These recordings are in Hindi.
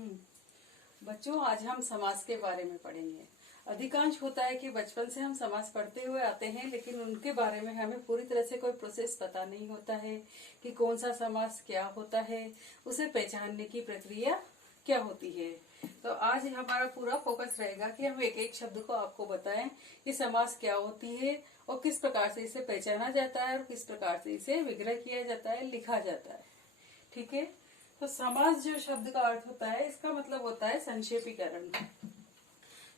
बच्चों, आज हम समास के बारे में पढ़ेंगे। अधिकांश होता है कि बचपन से हम समास पढ़ते हुए आते हैं, लेकिन उनके बारे में हमें पूरी तरह से कोई प्रोसेस पता नहीं होता है कि कौन सा समास क्या होता है, उसे पहचानने की प्रक्रिया क्या होती है। तो आज हमारा पूरा फोकस रहेगा कि हम एक एक शब्द को आपको बताएं कि समास क्या होती है और किस प्रकार से इसे पहचाना जाता है और किस प्रकार से इसे विग्रह किया जाता है, लिखा जाता है। ठीक है। तो समास जो शब्द का अर्थ होता है, इसका मतलब होता है संक्षेपीकरण।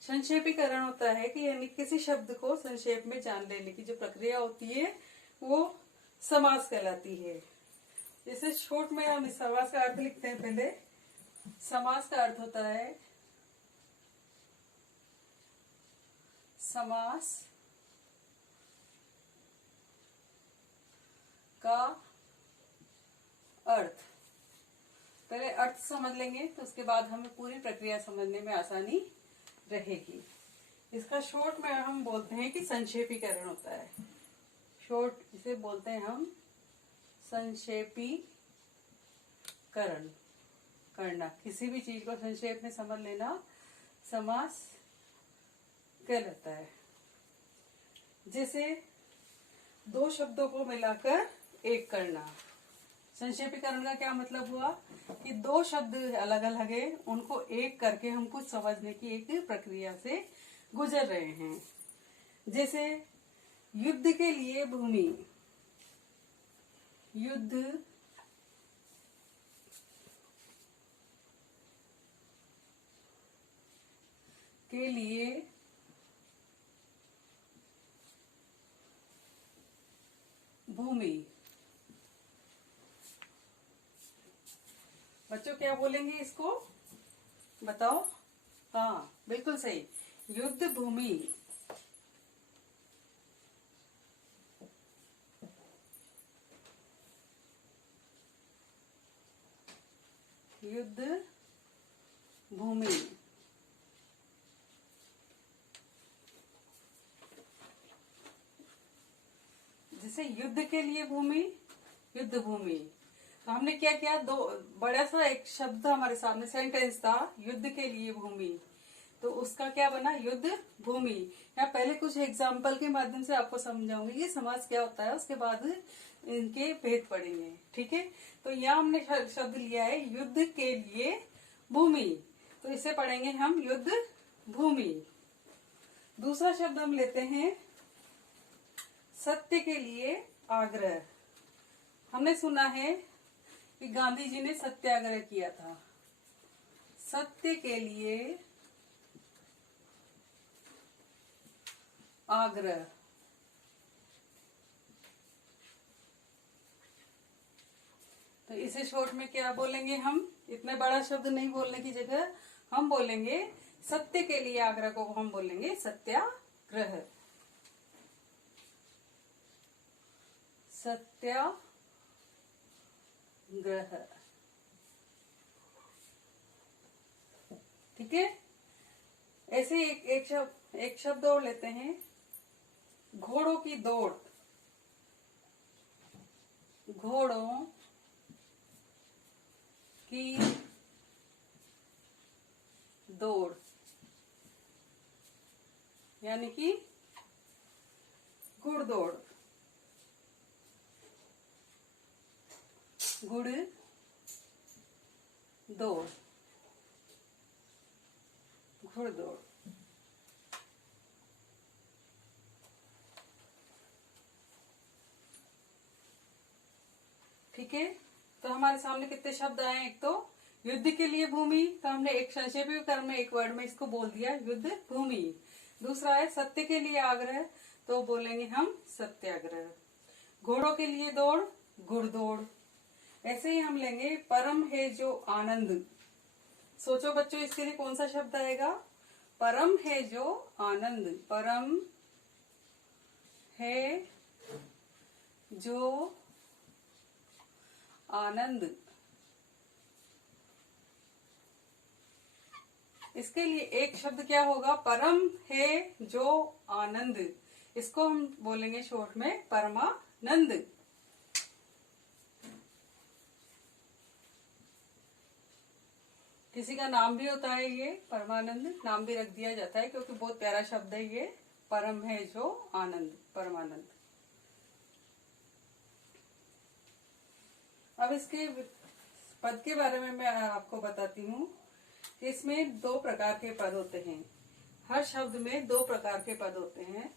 संक्षेपीकरण होता है कि यानी किसी शब्द को संक्षेप में जान लेने की जो प्रक्रिया होती है वो समास कहलाती है। जैसे शॉर्ट में हम इस समास का अर्थ लिखते हैं। पहले समास का अर्थ होता है समास का अर्थ। पहले अर्थ समझ लेंगे तो उसके बाद हमें पूरी प्रक्रिया समझने में आसानी रहेगी। इसका शॉर्ट में हम बोलते हैं कि संक्षेपीकरण होता है। शॉर्ट इसे बोलते हैं हम संक्षेपीकरण करना। किसी भी चीज को संक्षेप में समझ लेना समास कहलाता है। जैसे दो शब्दों को मिलाकर एक करना। संक्षेपीकरण का क्या मतलब हुआ कि दो शब्द अलग अलग है, उनको एक करके हम कुछ समझने की एक प्रक्रिया से गुजर रहे हैं। जैसे युद्ध के लिए भूमि। युद्ध के लिए भूमि। बच्चों क्या बोलेंगे इसको, बताओ। हाँ, बिल्कुल सही, युद्ध भूमि। युद्ध भूमि। जैसे युद्ध के लिए भूमि, युद्ध भूमि। तो हमने क्या किया, दो बड़ा सा एक शब्द हमारे सामने सेंटेंस था, युद्ध के लिए भूमि। तो उसका क्या बना, युद्ध भूमि। या पहले कुछ एग्जाम्पल के माध्यम से आपको समझाऊंगी कि समास क्या होता है, उसके बाद इनके भेद पढ़ेंगे। ठीक है। तो यहाँ हमने शब्द लिया है युद्ध के लिए भूमि, तो इसे पढ़ेंगे हम युद्ध भूमि। दूसरा शब्द हम लेते हैं सत्य के लिए आग्रह। हमने सुना है कि गांधी जी ने सत्याग्रह किया था। सत्य के लिए आग्रह। तो इसे शॉर्ट में क्या बोलेंगे हम, इतने बड़ा शब्द नहीं बोलने की जगह हम बोलेंगे सत्य के लिए आग्रह को हम बोलेंगे सत्याग्रह। सत्याग्रह। ठीक है। ऐसे एक शब्द और लेते हैं, घोड़ों की दौड़। घोड़ों की दौड़ यानी कि घुड़दौड़। घुड़ दौड़, घुड़दौड़। ठीक है। तो हमारे सामने कितने शब्द आए, एक तो युद्ध के लिए भूमि, तो हमने एक संक्षेपीकरण में एक वर्ड में इसको बोल दिया युद्ध भूमि। दूसरा है सत्य के लिए आग्रह, तो बोलेंगे हम सत्याग्रह। घोड़ों के लिए दौड़, घुड़दौड़। ऐसे ही हम लेंगे परम है जो आनंद। सोचो बच्चों, इसके लिए कौन सा शब्द आएगा, परम है जो आनंद। परम है जो आनंद। इसके लिए एक शब्द क्या होगा, परम है जो आनंद। इसको हम बोलेंगे शॉर्ट में परमानंद। किसी का नाम भी होता है, ये परमानंद नाम भी रख दिया जाता है क्योंकि बहुत प्यारा शब्द है ये। परम है जो आनंद, परमानंद। अब इसके पद के बारे में मैं आपको बताती हूँ कि इसमें 2 प्रकार के पद होते हैं। हर शब्द में 2 प्रकार के पद होते हैं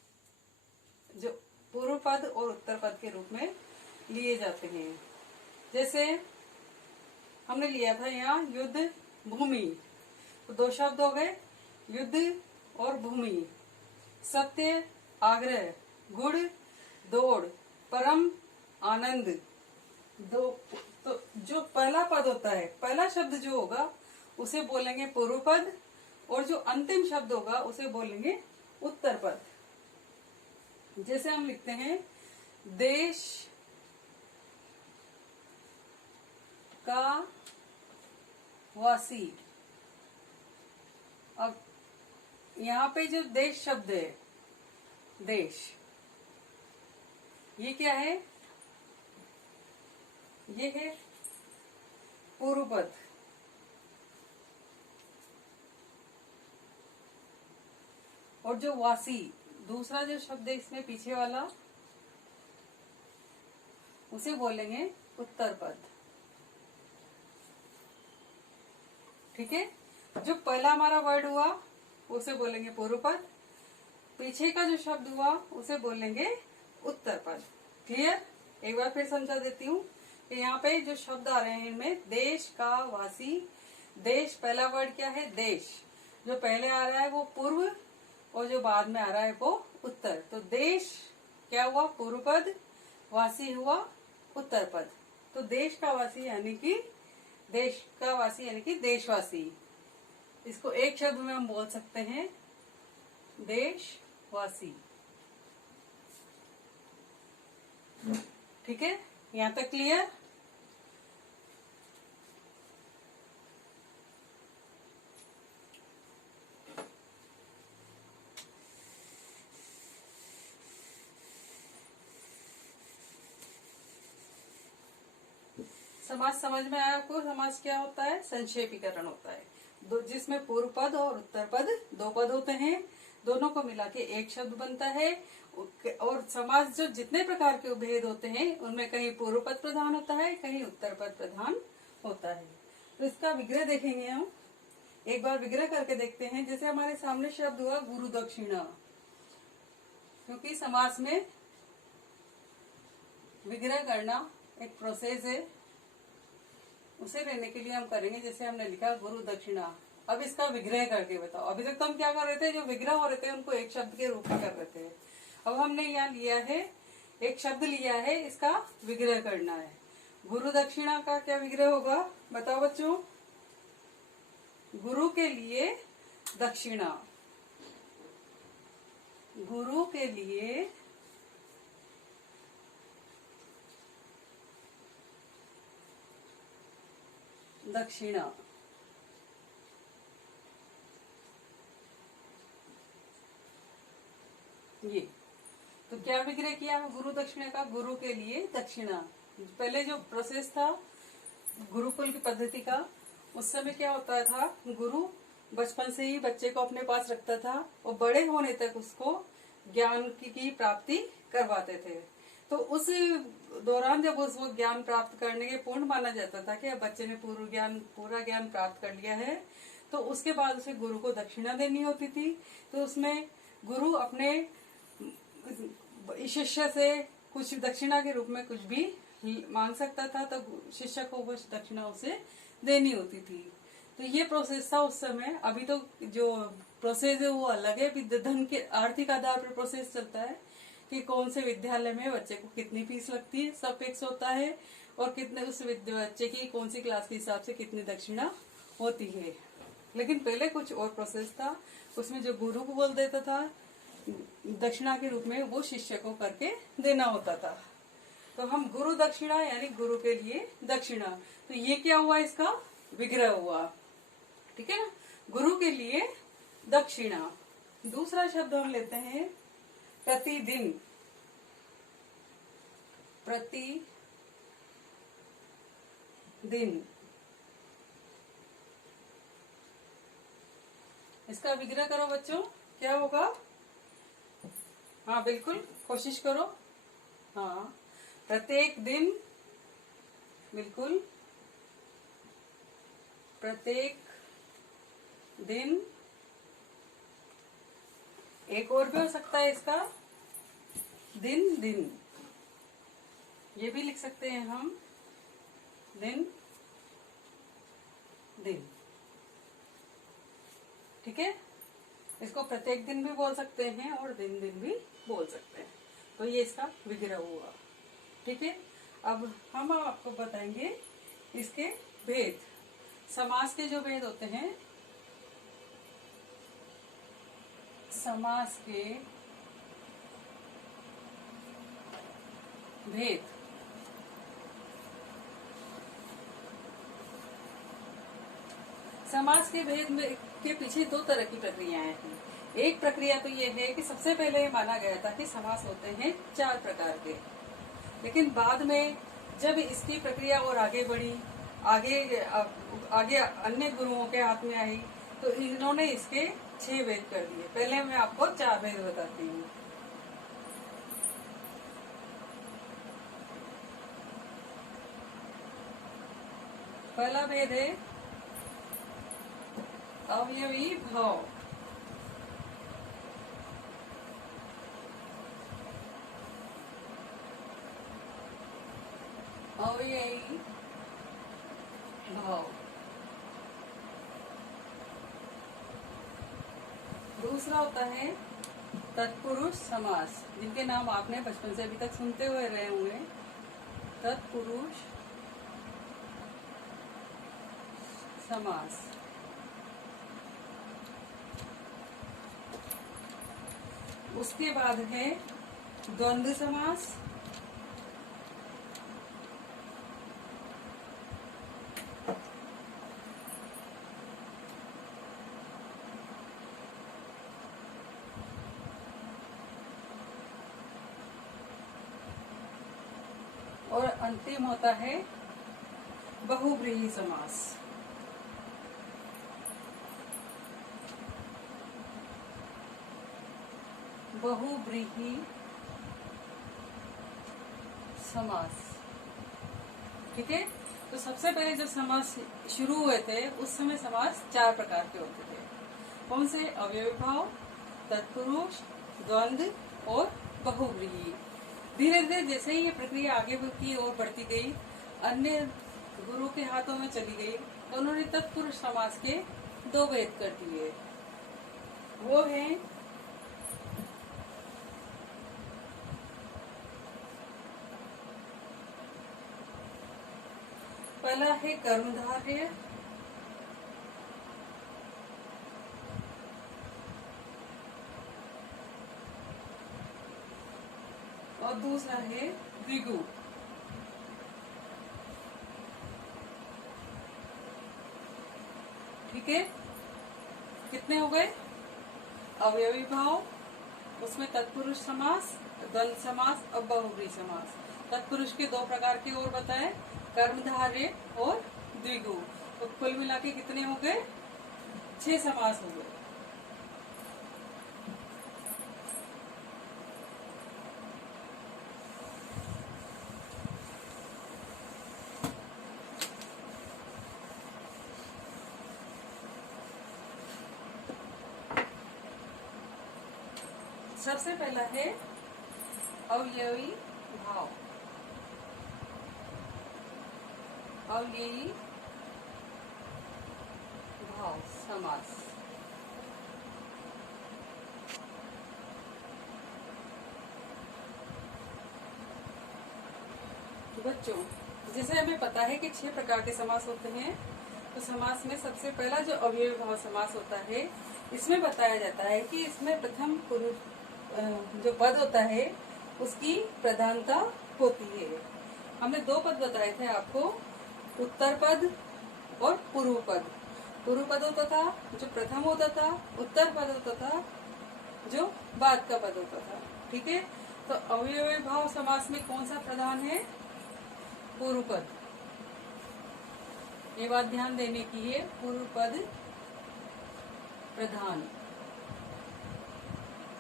जो पूर्व पद और उत्तर पद के रूप में लिए जाते हैं। जैसे हमने लिया था यहाँ युद्ध भूमि, तो 2 शब्द हो गए, युद्ध और भूमि। सत्य, आग्रह, गुण, दौड़, परम, आनंद। तो जो पहला पद होता है, पहला शब्द जो होगा उसे बोलेंगे पूर्व पद, और जो अंतिम शब्द होगा उसे बोलेंगे उत्तर पद। जैसे हम लिखते हैं देश का वासी। अब यहाँ पे जो देश शब्द है, देश, ये क्या है? ये है पूर्व पद। और जो वासी, दूसरा जो शब्द है इसमें पीछे वाला, उसे बोलेंगे उत्तर पद। ठीक है? जो पहला हमारा वर्ड हुआ उसे बोलेंगे पूर्व पद, पीछे का जो शब्द हुआ उसे बोलेंगे उत्तर पद। क्लियर? एक बार फिर समझा देती हूँ कि यहाँ पे जो शब्द आ रहे हैं इनमें देश का वासी। देश, पहला वर्ड क्या है? देश। जो पहले आ रहा है वो पूर्व, और जो बाद में आ रहा है वो उत्तर। तो देश क्या हुआ? पूर्व पद, वासी हुआ उत्तर पद। तो देश का वासी यानी कि देशवासी। इसको एक शब्द में हम बोल सकते हैं देशवासी। ठीक है? यहाँ तक क्लियर? समाज समझ में आया आपको? समाज क्या होता है? संक्षेपीकरण होता है, जिसमें पूर्व पद और उत्तर पद 2 पद होते हैं, दोनों को मिला के एक शब्द बनता है। और समाज जो जितने प्रकार के भेद होते हैं उनमें कहीं पूर्व पद प्रधान होता है, कहीं उत्तर पद प्रधान होता है। तो इसका विग्रह देखेंगे हम। एक बार विग्रह करके देखते हैं। जैसे हमारे सामने शब्द हुआ गुरु दक्षिणा, क्योंकि समास में विग्रह करना एक प्रोसेस है, उसे लेने के लिए हम करेंगे। जैसे हमने लिखा गुरु दक्षिणा। अब इसका विग्रह करके बताओ। अभी तक तो हम क्या कर रहे थे? जो विग्रह हो रहे थे उनको एक शब्द के रूप में कर रहे थे। अब हमने यहाँ लिया है, एक शब्द लिया है, इसका विग्रह करना है। गुरु दक्षिणा का क्या विग्रह होगा? बताओ बच्चों। गुरु के लिए दक्षिणा, गुरु के लिए दक्षिणा। ये तो क्या विग्रह किया गुरु दक्षिणा का? गुरु के लिए दक्षिणा। पहले जो प्रोसेस था गुरुकुल की पद्धति का, उस समय क्या होता था? गुरु बचपन से ही बच्चे को अपने पास रखता था और बड़े होने तक उसको ज्ञान की प्राप्ति करवाते थे। तो उस दौरान जब उसको ज्ञान प्राप्त करने के पूर्ण माना जाता था कि अब बच्चे ने पूरा ज्ञान प्राप्त कर लिया है, तो उसके बाद उसे गुरु को दक्षिणा देनी होती थी। तो उसमें गुरु अपने शिष्य से कुछ दक्षिणा के रूप में कुछ भी मांग सकता था, तो शिष्य को वो दक्षिणा उसे देनी होती थी। तो ये प्रोसेस था उस समय। अभी तो जो प्रोसेस है वो अलग है। धन के आर्थिक आधार पर प्रोसेस चलता है कि कौन से विद्यालय में बच्चे को कितनी फीस लगती है, सब फिक्स होता है, और कितने उस बच्चे की कौन सी क्लास के हिसाब से कितनी दक्षिणा होती है। लेकिन पहले कुछ और प्रोसेस था, उसमें जो गुरु को बोल देता था दक्षिणा के रूप में, वो शिष्य को करके देना होता था। तो हम गुरु दक्षिणा यानी गुरु के लिए दक्षिणा। तो ये क्या हुआ? इसका विग्रह हुआ। ठीक है ना? गुरु के लिए दक्षिणा। दूसरा शब्द हम लेते हैं प्रतिदिन। प्रतिदिन इसका विग्रह करो बच्चों, क्या होगा? हाँ बिल्कुल, कोशिश करो। हाँ, प्रत्येक दिन, बिल्कुल, प्रत्येक दिन। एक और भी हो सकता है इसका, दिन दिन, ये भी लिख सकते हैं हम, दिन दिन। ठीक है, इसको प्रत्येक दिन भी बोल सकते हैं और दिन दिन भी बोल सकते हैं। तो ये इसका विग्रह हुआ। ठीक है, अब हम आपको बताएंगे इसके भेद। समास के जो भेद होते हैं, समास के भेद। समास के भेद में के पीछे दो तरह की प्रक्रियाएं हैं। एक प्रक्रिया तो ये है कि सबसे पहले ये माना गया था कि समास होते हैं 4 प्रकार के, लेकिन बाद में जब इसकी प्रक्रिया और आगे बढ़ी, आगे अन्य गुरुओं के हाथ में आई, तो इन्होंने इसके 6 भेद कर दिए। पहले मैं आपको 4 भेद बताती हूँ। पहला भेद है अवयवी भाव। अवयवी भाव। दूसरा होता है तत्पुरुष समास, जिनके नाम आपने बचपन से अभी तक सुनते हुए रहे होंगे। तत्पुरुष समास। उसके बाद है द्वंद्व समास। और अंतिम होता है बहुव्रीहि समास। बहुव्रीहि समास। ठीक है, तो सबसे पहले जब समास शुरू हुए थे उस समय समास 4 प्रकार के होते थे। कौन से? अवयवी भाव, तत्पुरुष, द्वंद्व और बहुव्रीहि। धीरे धीरे जैसे ही ये प्रक्रिया आगे की ओर बढ़ती गई, अन्य गुरु के हाथों में चली गई, तो उन्होंने तत्पुरुष समास के 2 भेद कर दिए। वो है पहला है कर्मधारय, और दूसरा है द्विगु। ठीक है, कितने हो गए? अवयवी भाव, उसमें तत्पुरुष समास, द्वंद्व समास और बहुव्रीहि समास। तत्पुरुष के 2 प्रकार के और बताए, कर्मधारय और द्विगु। तो कुल मिला के कितने हो गए? 6 समास हो गए। सबसे पहला है अवयवी भाव। अवयवी भाव समास। बच्चों, जैसे हमें पता है कि 6 प्रकार के समास होते हैं, तो समास में सबसे पहला जो अवयवी भाव समास होता है, इसमें बताया जाता है कि इसमें प्रथम पुरुष जो पद होता है उसकी प्रधानता होती है। हमने 2 पद बताए थे आपको, उत्तर पद और पूर्व पद। पूर्व पद होता था जो प्रथम होता था, उत्तर पद होता था जो बाद का पद होता था। ठीक है, तो अवयवी भाव समास में कौन सा प्रधान है? पूर्व पद। ये बात ध्यान देने की है, पूर्व पद प्रधान।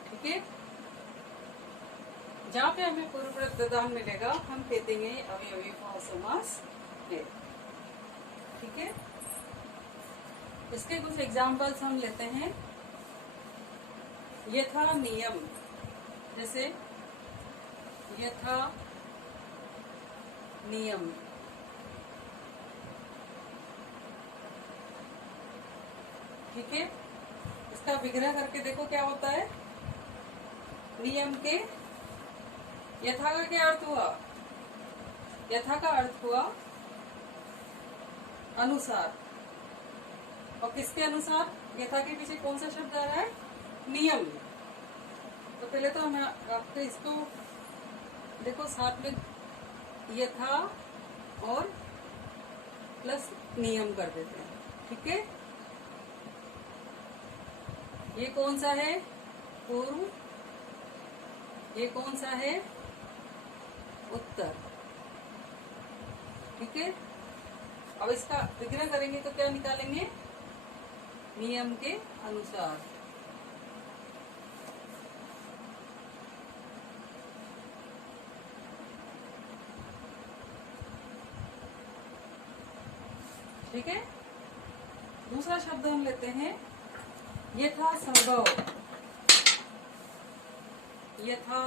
ठीक है, जहाँ पे हमें पूर्व प्रधान मिलेगा हम कह देंगे अवयवी भाव समास है। ठीक है, इसके कुछ एग्जाम्पल्स हम लेते हैं। यथा नियम, जैसे यथा नियम। ठीक है, इसका विग्रह करके देखो क्या होता है। नियम के यथा का क्या अर्थ हुआ? यथा का अर्थ हुआ अनुसार। और किसके अनुसार? यथा के पीछे कौन सा शब्द आ रहा है? नियम। तो पहले तो हम आपको इसको देखो साथ में यथा और प्लस नियम कर देते हैं। ठीक है, ये कौन सा है? पूर्व। ये कौन सा है? उत्तर। ठीक है, अब इसका विग्रह करेंगे तो क्या निकालेंगे? नियम के अनुसार। ठीक है, दूसरा शब्द हम लेते हैं यथा संभव। यथा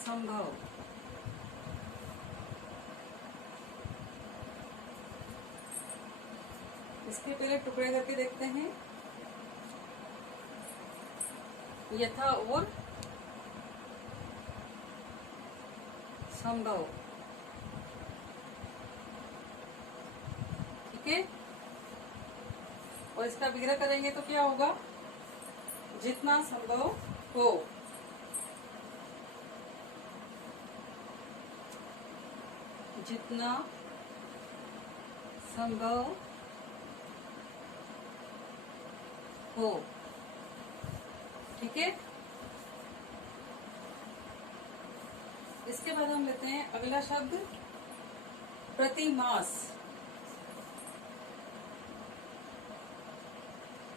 संभव। इसके पहले टुकड़े करके देखते हैं। यथा और संभव। ठीक है, और इसका विग्रह करेंगे तो क्या होगा? जितना संभव हो। जितना संभव हो। ठीक है, इसके बाद हम लेते हैं अगला शब्द प्रतिमास।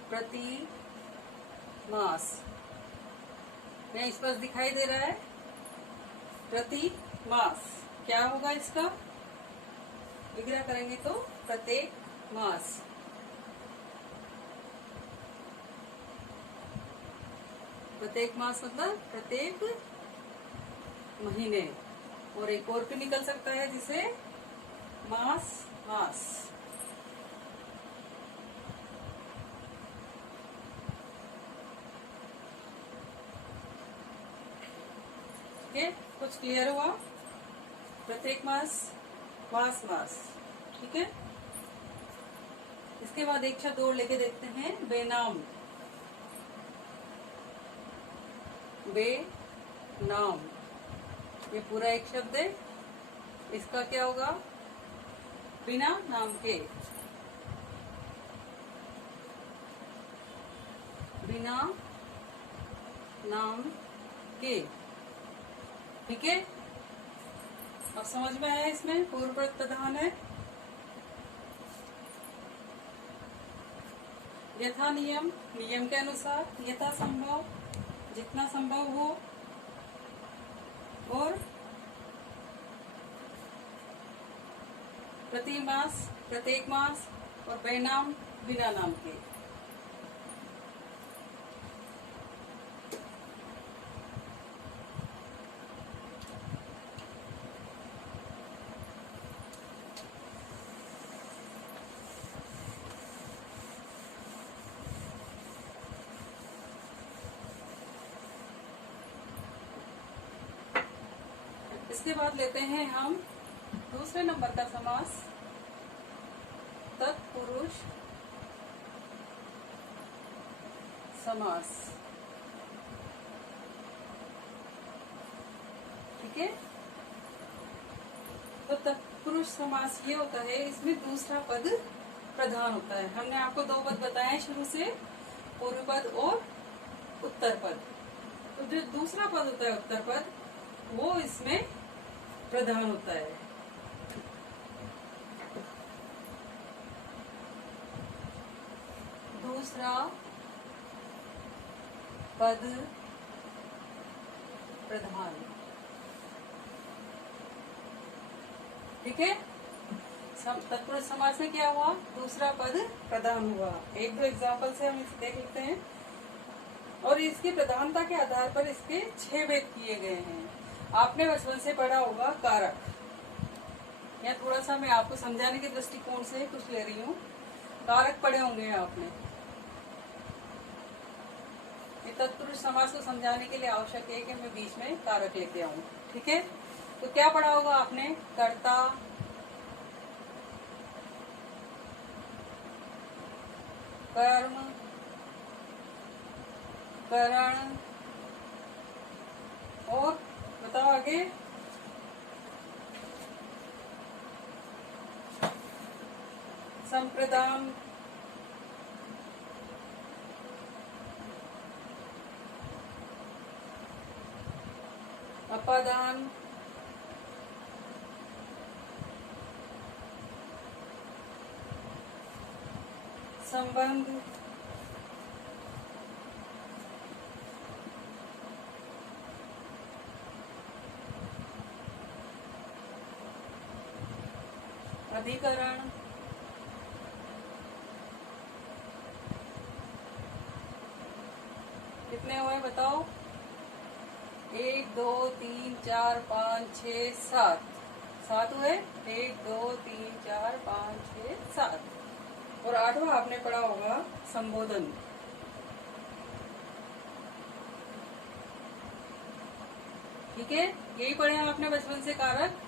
प्रतिमास यहाँ इस पर दिखाई दे रहा है प्रतिमास। क्या होगा इसका विग्रह करेंगे तो प्रत्येक मास। प्रत्येक मास मतलब प्रत्येक महीने। और एक और भी निकल सकता है जिसे मास मास। ठीक है, कुछ क्लियर हुआ? प्रत्येक मास, मास मास। ठीक है, इसके बाद एक शब्द और लेके देखते हैं बेनाम। बेनाम ये पूरा एक शब्द है। इसका क्या होगा? बिना नाम के। बिना नाम के। ठीक है, अब समझ में आया? इसमें पूर्व प्रधान है। यथा नियम, नियम के अनुसार। यथा संभव, जितना संभव हो। और प्रति मास, प्रत्येक मास। और बेनाम, बिना नाम के। इसके बाद लेते हैं हम दूसरे नंबर का समास तत्पुरुष समास। ठीक है, तो तत्पुरुष समास ये होता है, इसमें दूसरा पद प्रधान होता है। हमने आपको दो पद बताए शुरू से, पूर्व पद और उत्तर पद। तो जो दूसरा पद होता है उत्तर पद, वो इसमें प्रधान होता है। दूसरा पद प्रधान। ठीक है, तत्पुरुष समास में क्या हुआ, दूसरा पद प्रधान हुआ। एक दो एग्जाम्पल से हम इसे देख लेते हैं। और इसकी प्रधानता के आधार पर इसके 6 भेद किए गए हैं। आपने बचपन से पढ़ा होगा कारक, या थोड़ा सा मैं आपको समझाने के दृष्टिकोण से कुछ ले रही हूँ। कारक पढ़े होंगे आपने। ये तत्पुरुष समास को समझाने के लिए आवश्यक है कि मैं बीच में कारक लेके आऊं। ठीक है, तो क्या पढ़ा होगा आपने, कर्ता, कर्म, करण, और बताओ आगे, संप्रदान, अपादान, संबंध, अधिकरण, कितने हुए बताओ, 1 2 3 4 5 6 7, 7 हुए। 1 2 3 4 5 6 7। और 8वां आपने पढ़ा होगा संबोधन। ठीक है, यही पढ़े हैं आपने बचपन से कारक।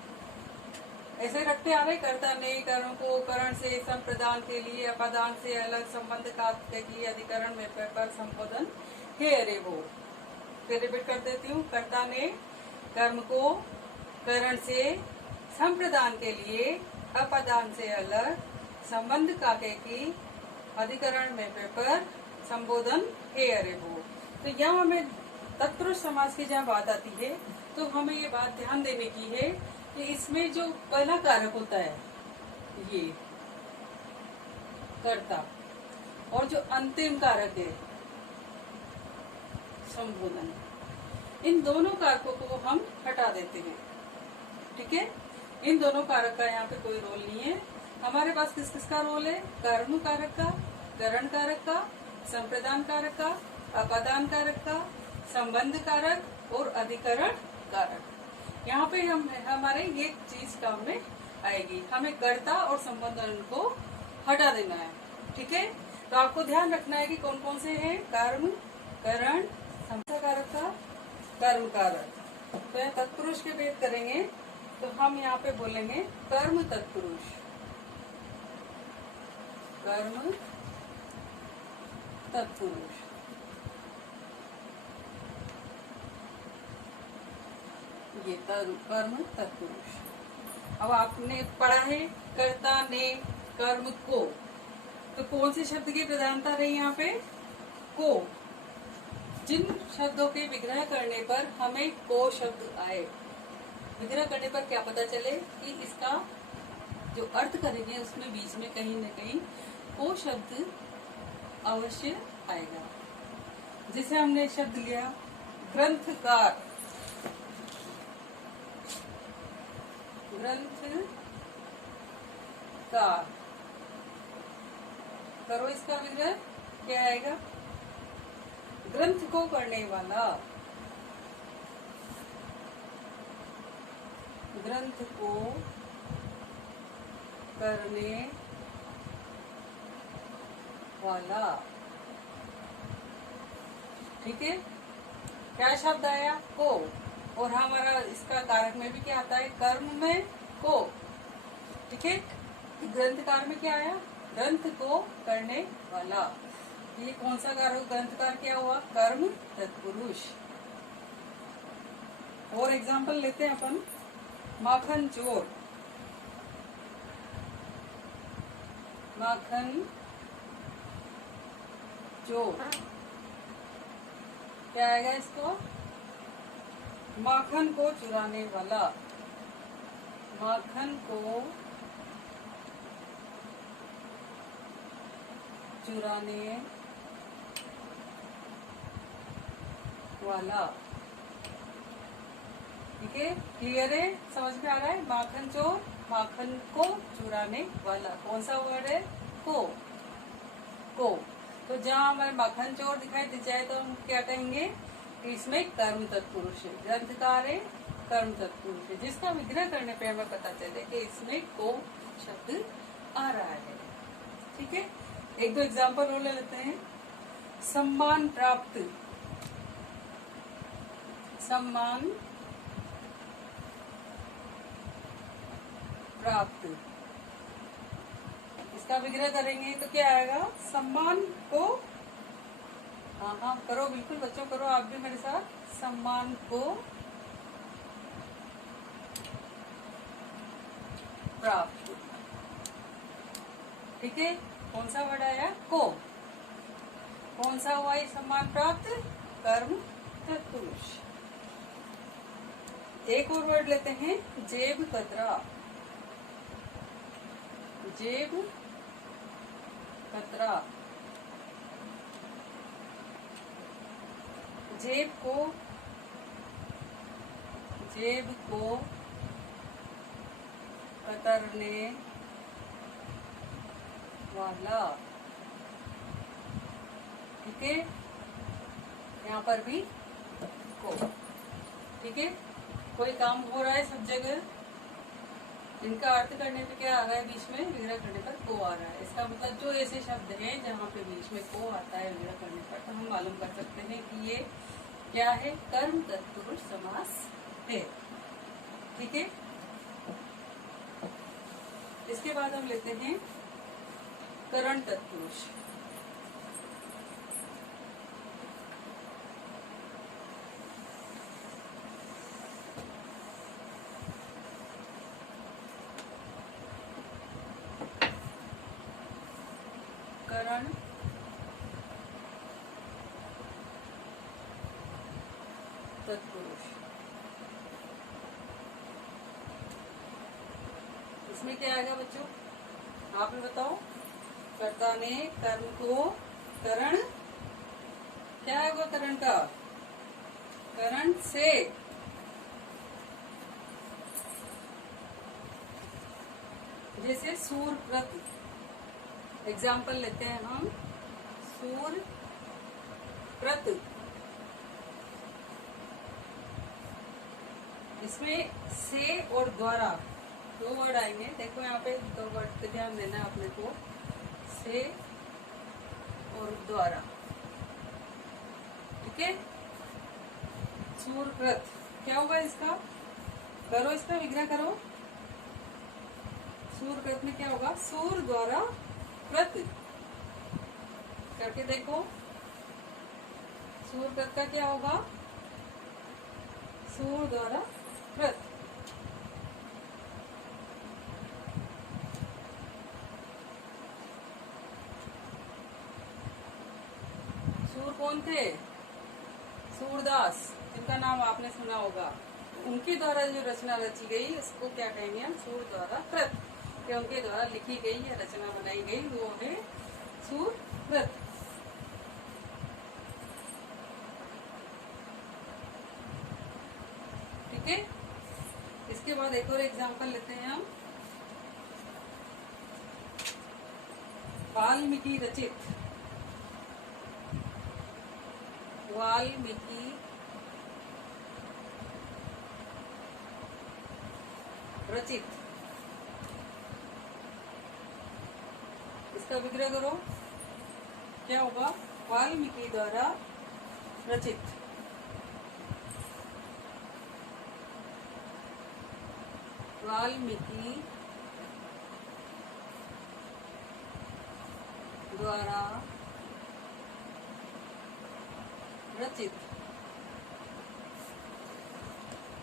ऐसे रखते आ रहे, कर्ता ने कर्म को करण से संप्रदान के लिए, अपादान से अलग, संबंध का किए, अधिकरण में पर संबोधन हे अरे वो। फिर रिपीट कर देती हूँ, कर्ता ने कर्म को करण से संप्रदान के लिए, अपादान से अलग, संबंध का की, अधिकरण में पर संबोधन हे अरे वो। तो यहाँ हमें तत्पुरुष समास की जहाँ बात आती है तो हमें ये बात ध्यान देने की है कि इसमें जो पहला कारक होता है ये कर्ता, और जो अंतिम कारक है संबोधन, इन दोनों कारकों को हम हटा देते हैं। ठीक है, इन दोनों कारक का यहाँ पे कोई रोल नहीं है। हमारे पास किस किसका रोल है, कर्म कारक का, करण कारक का, संप्रदान कारक का, अपादान कारक का, संबंध कारक और अधिकरण कारक। यहाँ पे हमारे ये चीज काम में आएगी। हमें कर्ता और संबंधन को हटा देना है। ठीक है, तो आपको ध्यान रखना है कि कौन कौन से हैं, कर्म, करण, संबंध कारक का, कर्म कारक। तो यहाँ तत्पुरुष के भेद करेंगे तो हम यहाँ पे बोलेंगे कर्म तत्पुरुष, कर्म तत्पुरुष। ये कर्म तत्पुरुष। अब आपने पढ़ा है कर्ता ने कर्म को, तो कौन से शब्द की प्रधानता रही यहाँ पे, को। जिन शब्दों के विग्रह करने पर हमें को शब्द आए, विग्रह करने पर क्या पता चले कि इसका जो अर्थ करेंगे उसमें बीच में कहीं न कहीं को शब्द अवश्य आएगा। जैसे हमने शब्द लिया ग्रंथकार, ग्रंथकार, करो इसका विग्रह क्या आएगा, ग्रंथ को करने वाला, ग्रंथ को करने वाला। ठीक है, क्या शब्द आया, को। और हमारा इसका कारक में भी क्या आता है, कर्म में को। ठीक है, ग्रंथकार में क्या आया, ग्रंथ को करने वाला। ये कौन सा कारक, ग्रंथकार क्या हुआ, कर्म तत्पुरुष। और एग्जाम्पल लेते हैं अपन, माखन चोर, माखन चोर क्या आएगा इसको, माखन को चुराने वाला, माखन को चुराने वाला। ठीक है, क्लियर है, समझ में आ रहा है। माखन चोर, माखन को चुराने वाला। कौन सा वर्ड है? को। तो जहाँ हमारे माखन चोर दिखाई दे जाए तो हम क्या कहेंगे? इसमें कर्म तत्पुरुष है, ग्रंथकार है, कर्म तत्पुरुष है, जिसका विग्रह करने पे हमें पता चले कि इसमें को शब्द आ रहा है। ठीक है, एक दो एग्जाम्पल और ले लेते हैं। सम्मान प्राप्त, सम्मान प्राप्त, इसका विग्रह करेंगे तो क्या आएगा? सम्मान को, हाँ करो, बिल्कुल बच्चों करो, आप भी मेरे साथ। सम्मान को प्राप्त। ठीक है, कौन सा वर्ड आया? को। कौन सा हुआ ये सम्मान प्राप्त? कर्म तत्पुरुष। एक और वर्ड लेते हैं, जेब कतरा। जेब कतरा, जेब को कतरने वाला। ठीक है, यहाँ पर भी को। ठीक है, कोई काम हो रहा है सब जगह, इनका अर्थ करने पे क्या आ रहा है? बीच में विग्रह करने पर को आ रहा है। इसका मतलब जो ऐसे शब्द हैं जहाँ पे बीच में को आता है विग्रह करने पर, तो हम मालूम कर सकते हैं कि ये क्या है? कर्म तत्पुरुष समास है। ठीक है, इसके बाद हम लेते हैं करण तत्पुरुष। करण तत्पुरुष, इसमें क्या आएगा बच्चों? आप बताओ। कर्ता ने कर्म को करण, क्या आएगा करण का? करण से। जैसे सूर्यव्रत, एग्जाम्पल लेते हैं हम। सूर्यव्रत, इसमें से और द्वारा दो वर्ड आएंगे। देखो यहाँ पे दो वर्ड पे ध्यान देना है अपने को, से और द्वारा। ठीक है, सूर्यव्रत क्या होगा इसका? करो, इसका विग्रह करो। सूर्यव्रत में क्या होगा? सूर्य द्वारा व्रत। करके देखो, सूर्यव्रत का क्या होगा? सूर्य द्वारा व्रत। सूर कौन थे? सूरदास, जिनका नाम आपने सुना होगा। उनके द्वारा जो रचना रची गई उसको क्या कहेंगे हम? सूर द्वारा व्रत। या उनके द्वारा लिखी गई या रचना बनाई गई वो है सूर्यव्रत। ठीक है, इसके बाद एक और एग्जांपल लेते हैं हम। वाल्मीकि रचित, वाल्मीकि रचित, इसका विग्रह करो, क्या होगा? वाल्मीकि द्वारा रचित। वाल्मीकि द्वारा रचित।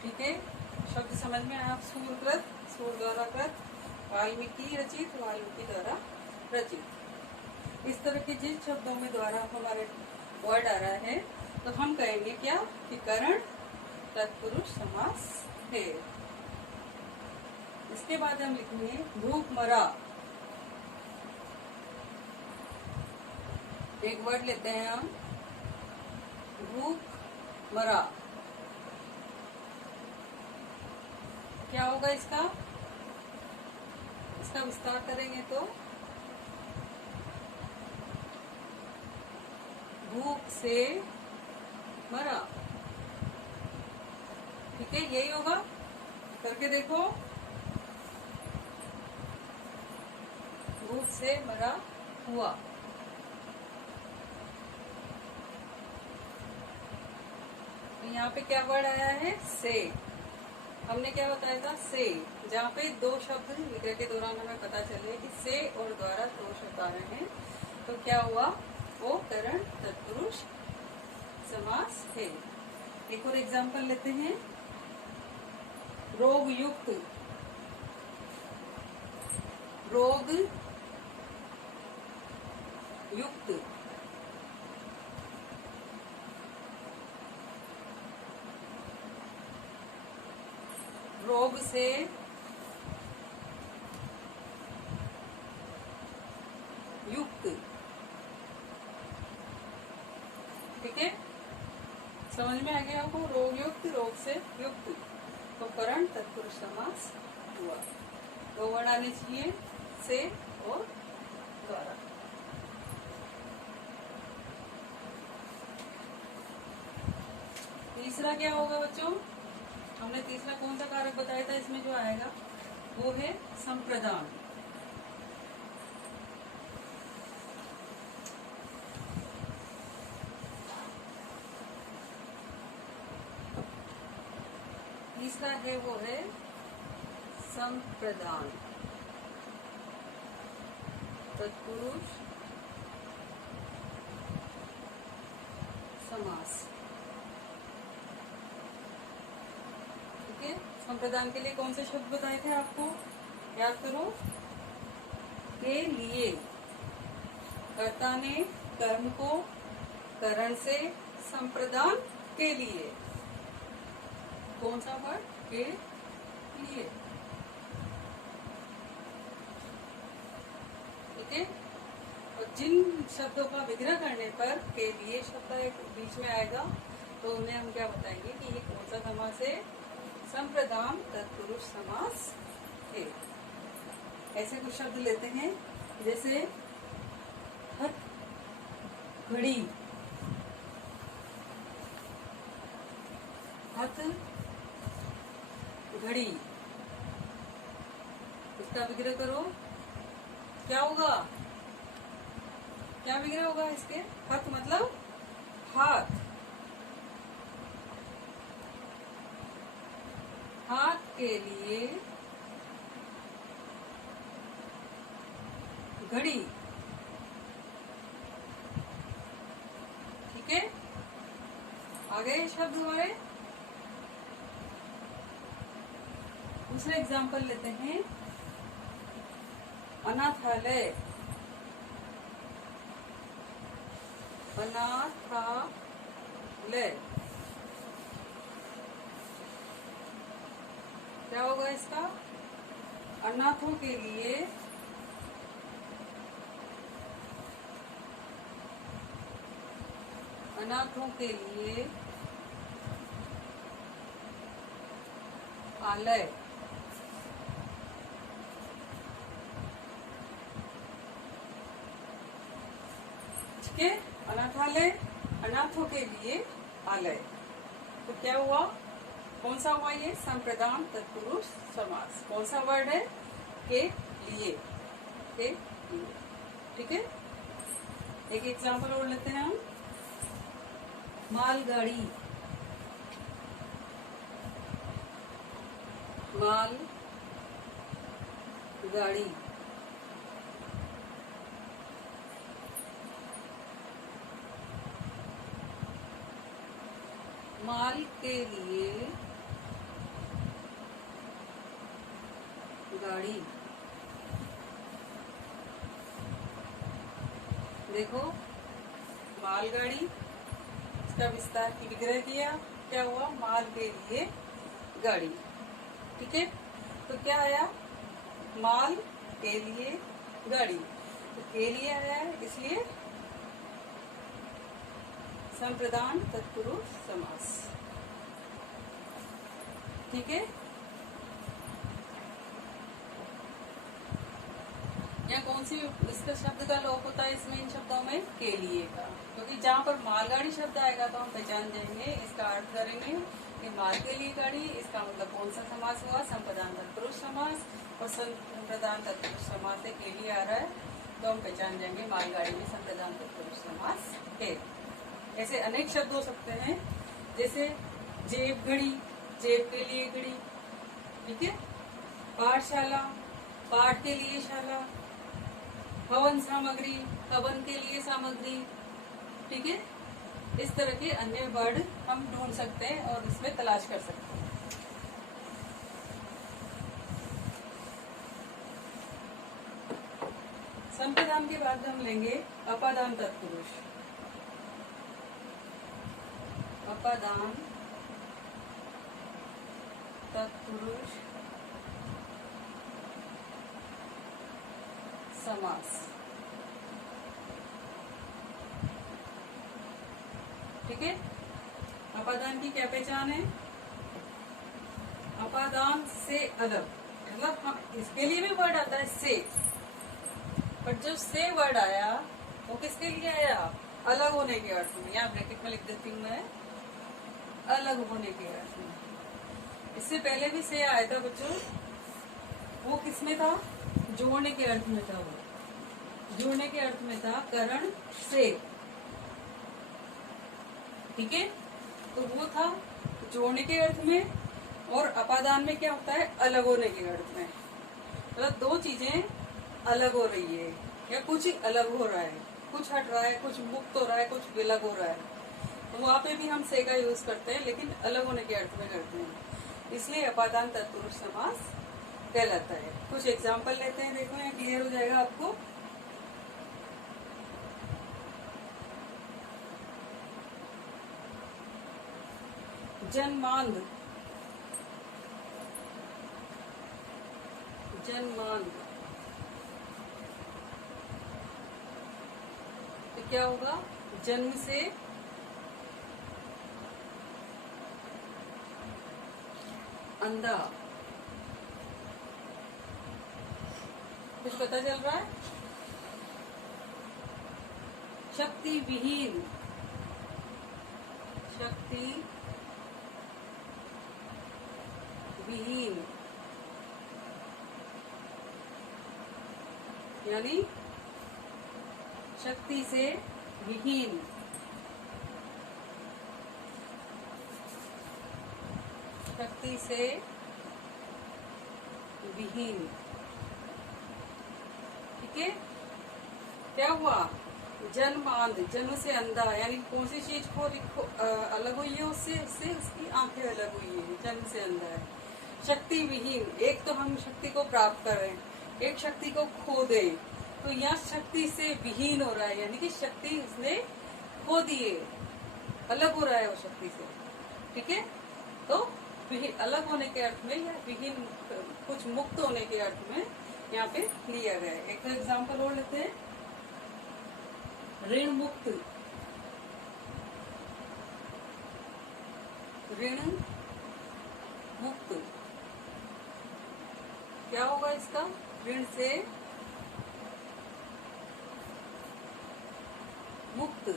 ठीक है, शब्द समझ में आया? सूर्यव्रत, सूर्य द्वारा कृत, वाल्मीकि रचित, वाल्मीकि द्वारा रचित। इस तरह के जिन शब्दों में द्वारा हमारे वर्ड आ रहा है तो हम कहेंगे क्या? कि करण तत्पुरुष समास है। इसके बाद हम लिखेंगे भूखमरा। एक वर्ड लेते हैं हम, भूखमरा। मरा। क्या होगा इसका विस्तार करेंगे तो भूख से मरा। ठीक है, यही होगा। करके देखो, भूख से मरा हुआ। यहाँ पे क्या वर्ड आया है? से। हमने क्या बताया था? से। जहाँ पे दो शब्द विग्रह के दौरान हमें पता चले कि से और द्वारा दो शब्द आ रहे हैं, तो क्या हुआ? वो करण तत्पुरुष समास है। एक और एग्जाम्पल लेते हैं। रोग युक्त, रोग युक्त। रोग से युक्त। ठीक है, समझ में आ गया आपको? रोग युक्त, रोग से युक्त, तो करण तत्पुरुष समास हुआ। दो वर्ड आने चाहिए, से और द्वारा। तीसरा क्या होगा बच्चों? हमने तीसरा कौन सा कारक बताया था? इसमें जो आएगा वो है संप्रदान। तीसरा है वो है संप्रदान, तत्पुरुष समास। ठीक है, संप्रदान के लिए कौन से शब्द बताए थे आपको? याद करो। के लिए, कर्ता ने कर्म को करण से संप्रदान के लिए। कौन सा वर्ड? के लिए। ठीक है, और जिन शब्दों का विग्रह करने पर के लिए शब्द एक बीच में आएगा, तो उन्हें हम क्या बताएंगे कि ये कौन सा समास है? संप्रदान तत्पुरुष समास है। ऐसे कुछ शब्द लेते हैं, जैसे हथ घड़ी, हथ घड़ी। इसका विग्रह करो, क्या होगा? क्या विग्रह होगा इसके? हथ मतलब हाथ। हाथ के लिए घड़ी। ठीक है, आ गए शब्द हमारे। दूसरा एग्जाम्पल लेते हैं, अनाथालय। अनाथालय क्या होगा इसका? अनाथों के लिए आलय। ठीक है, अनाथालय, अनाथों के लिए आलय। तो क्या हुआ? कौन सा हुआ ये? संप्रदान तत्पुरुष समास। कौन सा वर्ड है? के लिए। के लिए। ठीक है, एक एग्जाम्पल और लेते हैं हम। मालगाड़ी, माल गाड़ी। माल के लिए गाड़ी। देखो, मालगाड़ी, इसका विस्तार की विग्रह किया, क्या हुआ? माल के लिए गाड़ी। ठीक है, तो क्या आया? माल के लिए गाड़ी। तो के लिए आया है, इसलिए संप्रदान तत्पुरुष समास। ठीक है, यहाँ कौन सी इसका शब्द का लोप होता है इसमें, इन शब्दों में के लिए का, क्योंकि जहाँ पर मालगाड़ी शब्द आएगा तो हम पहचान जाएंगे, इसका अर्थ करेंगे कि माल के लिए गाड़ी, इसका मतलब कौन सा समास हुआ, संप्रदान तत्पुरुष समास, और संप्रदान तत्पुरुष समास से के लिए आ रहा है तो हम पहचान जाएंगे मालगाड़ी में संप्रदान तत्पुरुष समास है। ऐसे अनेक शब्द हो सकते हैं, जैसे जेब घड़ी, जेब के लिए घड़ी। ठीक है, पाठशाला, पाठ के लिए शाला, हवन सामग्री, हवन के लिए सामग्री। ठीक है, इस तरह के अन्य वर्ड हम ढूंढ सकते हैं और इसमें तलाश कर सकते हैं। संप्रदान के बाद हम लेंगे अपादान तत्पुरुष। अपादान तत्पुरुष समास। ठीक है, अपादान की क्या पहचान है, अपादान से अलग, मतलब हम इसके लिए भी वर्ड आता है से, पर जो से वर्ड आया वो किसके लिए आया, अलग होने के अर्थ में। यहाँ ब्रैकेट में लिख देती हूँ मैं, अलग होने के अर्थ में। इससे पहले भी से आया था बच्चों, वो किसमें था, जोड़ने के अर्थ में था, वो जोड़ने के अर्थ में था, करण से। ठीक है, तो वो था जोड़ने के अर्थ में, और अपादान में क्या होता है, अलग होने के अर्थ में। मतलब दो चीजें अलग हो रही है, या कुछ ही अलग हो रहा है, कुछ हट रहा है, कुछ मुक्त हो रहा है, कुछ विलग हो रहा है, तो वहां पे भी हम से का यूज करते हैं, लेकिन अलग होने के अर्थ में करते हैं, इसलिए अपादान तत्पुरुष समास कहलाता है। कुछ एग्जाम्पल लेते हैं, देखो यहाँ क्लियर हो जाएगा आपको। जन्मांध, जन्मांध तो क्या होगा, जन्म से अंधा। कुछ पता चल रहा है, शक्ति विहीन, शक्ति विहीन, यानी शक्ति से विहीन। शक्ति से विहीन। ठीक है, क्या हुआ, जन्मांध, जन्म से अंधा, यानी कौन सी चीज को अलग हुई है उससे, उसकी आंखें अलग हुई है, जन्म से अंधा है। शक्ति विहीन, एक तो हम शक्ति को प्राप्त कर रहे हैं, एक शक्ति को खो दे, तो यहाँ शक्ति से विहीन हो रहा है, यानी कि शक्ति उसने खो दी है, अलग हो रहा है वो शक्ति से। ठीक है, तो अलग होने के अर्थ में या विहीन, कुछ मुक्त होने के अर्थ में यहाँ पे लिया गया है। एक एग्जाम्पल और लेते हैं, ऋण मुक्त, ऋण मुक्त क्या होगा इसका, ऋण से मुक्त।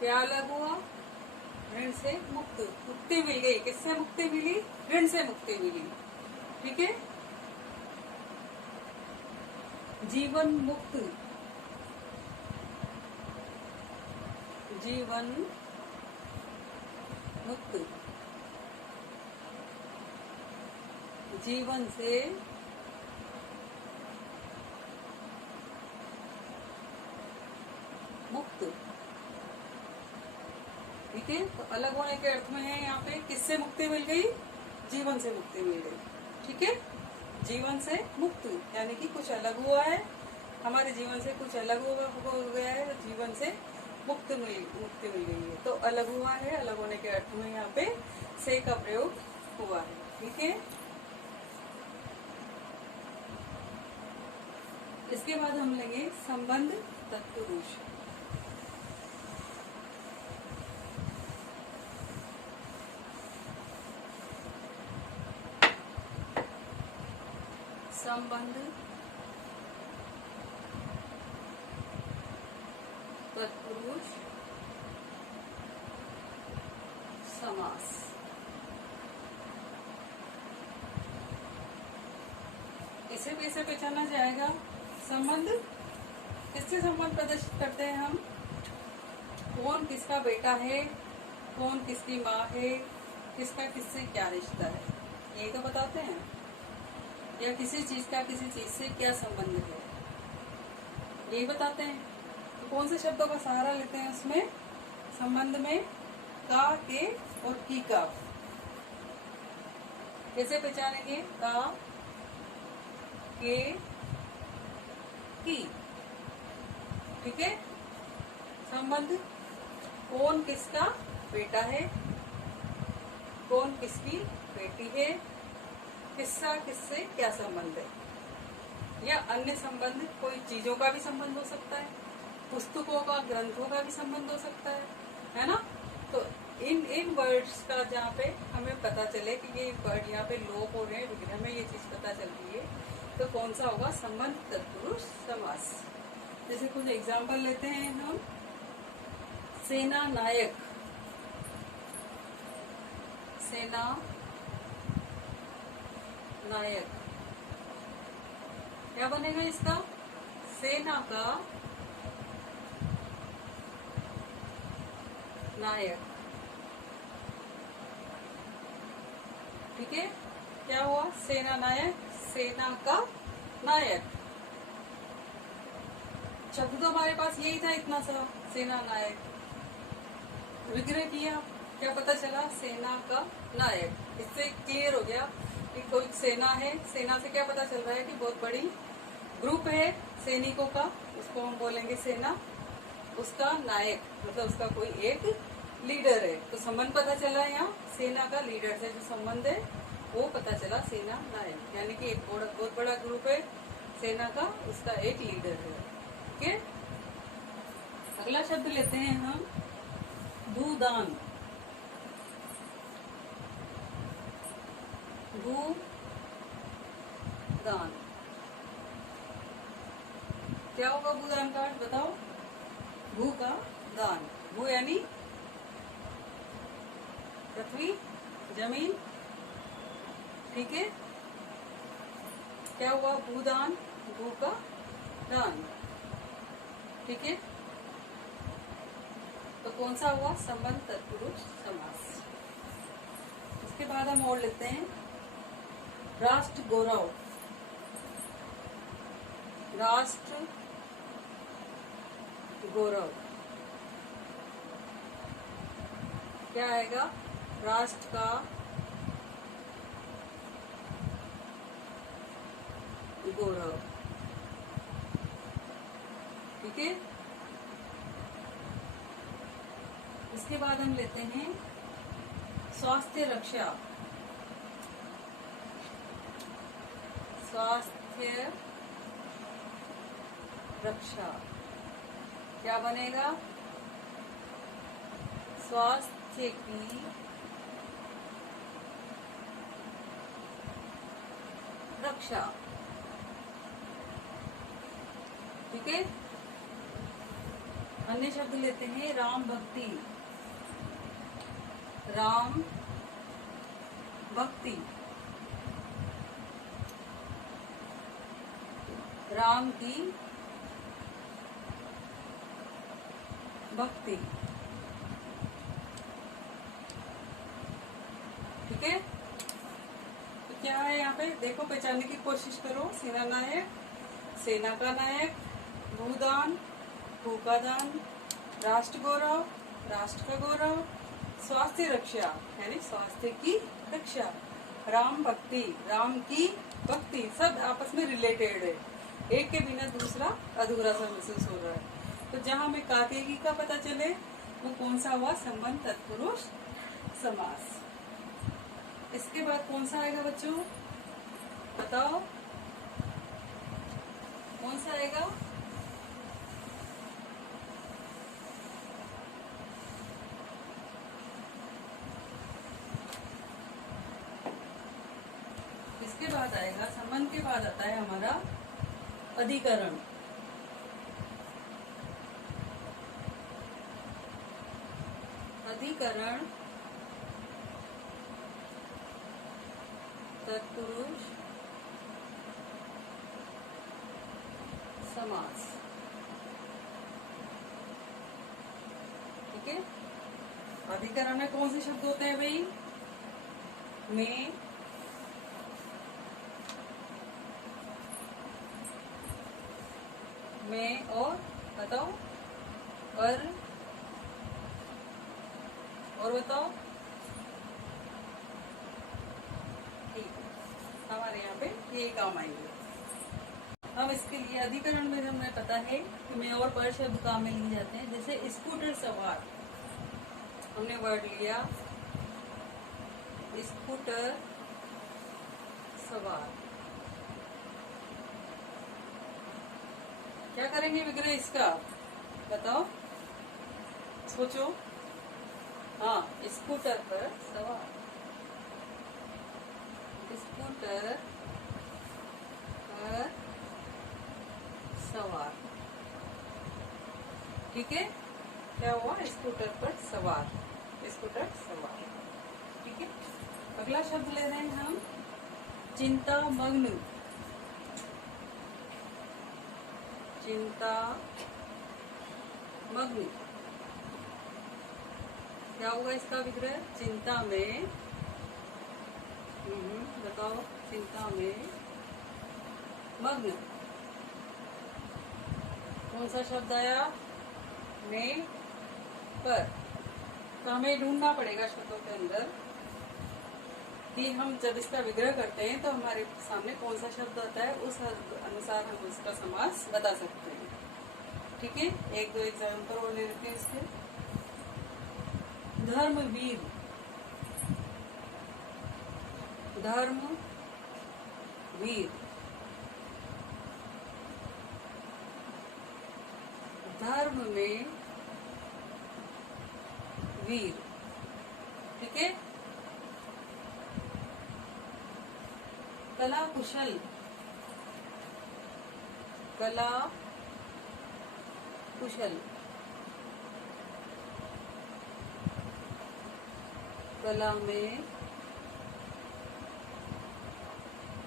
क्या अलग हुआ, ऋण से मुक्त, मुक्ति मिल गई। किससे मुक्ति मिली, ऋण से मुक्ति मिली। ठीक है, जीवन मुक्त, जीवन मुक्त, जीवन से मुक्त। ठीक है, तो अलग होने के अर्थ में है यहाँ पे, किससे मुक्ति मिल गई, जीवन से मुक्ति मिल गई। ठीक है, जीवन से मुक्त, यानी कि कुछ अलग हुआ है, हमारे जीवन से कुछ अलग हो गया है, तो जीवन से मुक्ति मिल गई है, तो अलग हुआ है, अलग होने के अर्थ में यहाँ पे से का प्रयोग हुआ है। ठीक है, इसके बाद हम लेंगे संबंध तत्पुरुष। संबंध तत्पुरुष समास। इसे कैसे पहचाना जाएगा? संबंध किससे संबंध प्रदर्शित करते हैं हम? कौन किसका बेटा है, कौन किसकी माँ है, किसका किससे क्या रिश्ता है, यही तो बताते हैं। या किसी चीज का किसी चीज से क्या संबंध है, यही बताते हैं। तो कौन से शब्दों का सहारा लेते हैं उसमें? संबंध में का, के और की का। कैसे पहचानेंगे? का, के, की। ठीक है। संबंध कौन किसका बेटा है, कौन किसकी बेटी है, किसका किससे क्या संबंध है। या अन्य संबंध, कोई चीजों का भी संबंध हो सकता है, पुस्तकों का, ग्रंथों का भी संबंध हो सकता है ना। तो इन वर्ड्स का जहाँ पे हमें पता चले कि ये वर्ड यहाँ पे लोप हो रहे हैं, विग्रह में ये चीज पता चल रही है, तो कौन सा होगा? संबंध तत्पुरुष समास। जैसे कुछ एग्जाम्पल लेते हैं हम। सेना नायक, सेना नायक, क्या बनेगा इसका? सेना का नायक। ठीक है। क्या हुआ? सेना नायक, सेना का नायक। शब्द तो हमारे पास यही था, इतना सा, सेना नायक। विग्रह किया, क्या पता चला? सेना का नायक। इससे क्लियर हो गया कि कोई सेना है। सेना से क्या पता चल रहा है कि बहुत बड़ी ग्रुप है सैनिकों का, उसको हम बोलेंगे सेना। उसका नायक मतलब उसका कोई एक लीडर है। तो संबंध पता चला यहाँ, सेना का लीडर से जो संबंध है वो पता चला, सेना नायक। यानी कि एक बहुत बड़ा ग्रुप है सेना का, उसका एक लीडर है। ठीक है। अगला शब्द लेते हैं हम, भूदान। भूदान क्या होगा? भूदान का अर्थ बताओ। भू का दान, भू यानी पृथ्वी, जमीन। ठीक है। क्या हुआ? भूदान, भू का दान। ठीक है। तो कौन सा हुआ? संबंध तत्पुरुष समास। इसके बाद हम और लेते हैं, राष्ट्र गौरव। राष्ट्र गौरव क्या आएगा? राष्ट्र का गौरव। ठीक है। इसके बाद हम लेते हैं स्वास्थ्य रक्षा। स्वास्थ्य रक्षा क्या बनेगा? स्वास्थ्य की रक्षा। ठीक है। अन्य शब्द लेते हैं, राम भक्ति। राम भक्ति, राम की भक्ति। ठीक है। तो क्या है यहाँ पे? देखो, पहचानने की कोशिश करो। सेना नायक, सेना का नायक, भूदान, भू का दान, राष्ट्र गौरव, राष्ट्र का गौरव, स्वास्थ्य रक्षा यानी स्वास्थ्य की रक्षा, राम भक्ति, राम की भक्ति। सब आपस में रिलेटेड है, एक के बिना दूसरा अधूरा सा महसूस हो रहा है। तो जहाँ हमें काके की का पता चले वो कौन सा हुआ? संबंध तत्पुरुष समास। इसके बाद कौन सा आएगा बच्चों? बताओ कौन सा आएगा? इसके बाद आएगा, संबंध के बाद आता है हमारा अधिकरण। अधिकरण तत्पुरुष समास। ठीक है, अधिकरण में कौन से शब्द होते हैं भाई? में और बताओ पर, और बताओ। ठीक है, हमारे यहाँ पे ये काम आएंगे। अब इसके लिए अधिकरण में हमें पता है कि में और पर शब्द काम में लिए जाते हैं। जैसे स्कूटर सवार, हमने वर्ड लिया स्कूटर सवार। क्या करेंगे विग्रह इसका? बताओ, सोचो। हाँ, स्कूटर पर सवार, स्कूटर पर सवार। ठीक है, क्या हुआ? स्कूटर पर सवार, स्कूटर सवार। ठीक है, अगला शब्द ले रहे हैं हम चिंता मग्न। चिंता मग्न, क्या होगा इसका विग्रह? चिंता में, बताओ, चिंता में मग्न। कौन सा शब्द आया? में पर। तो हमें ढूंढना पड़ेगा शब्दों के अंदर कि हम जब इसका विग्रह करते हैं तो हमारे सामने कौन सा शब्द आता है, उस अनुसार हम उसका समास बता सकते हैं। ठीक है, एक दो एग्जाम्पल और ले लेते हैं इसके। धर्मवीर, धर्मवीर, धर्म में वीर। ठीक है, कला कुशल, कला कुशल, कला में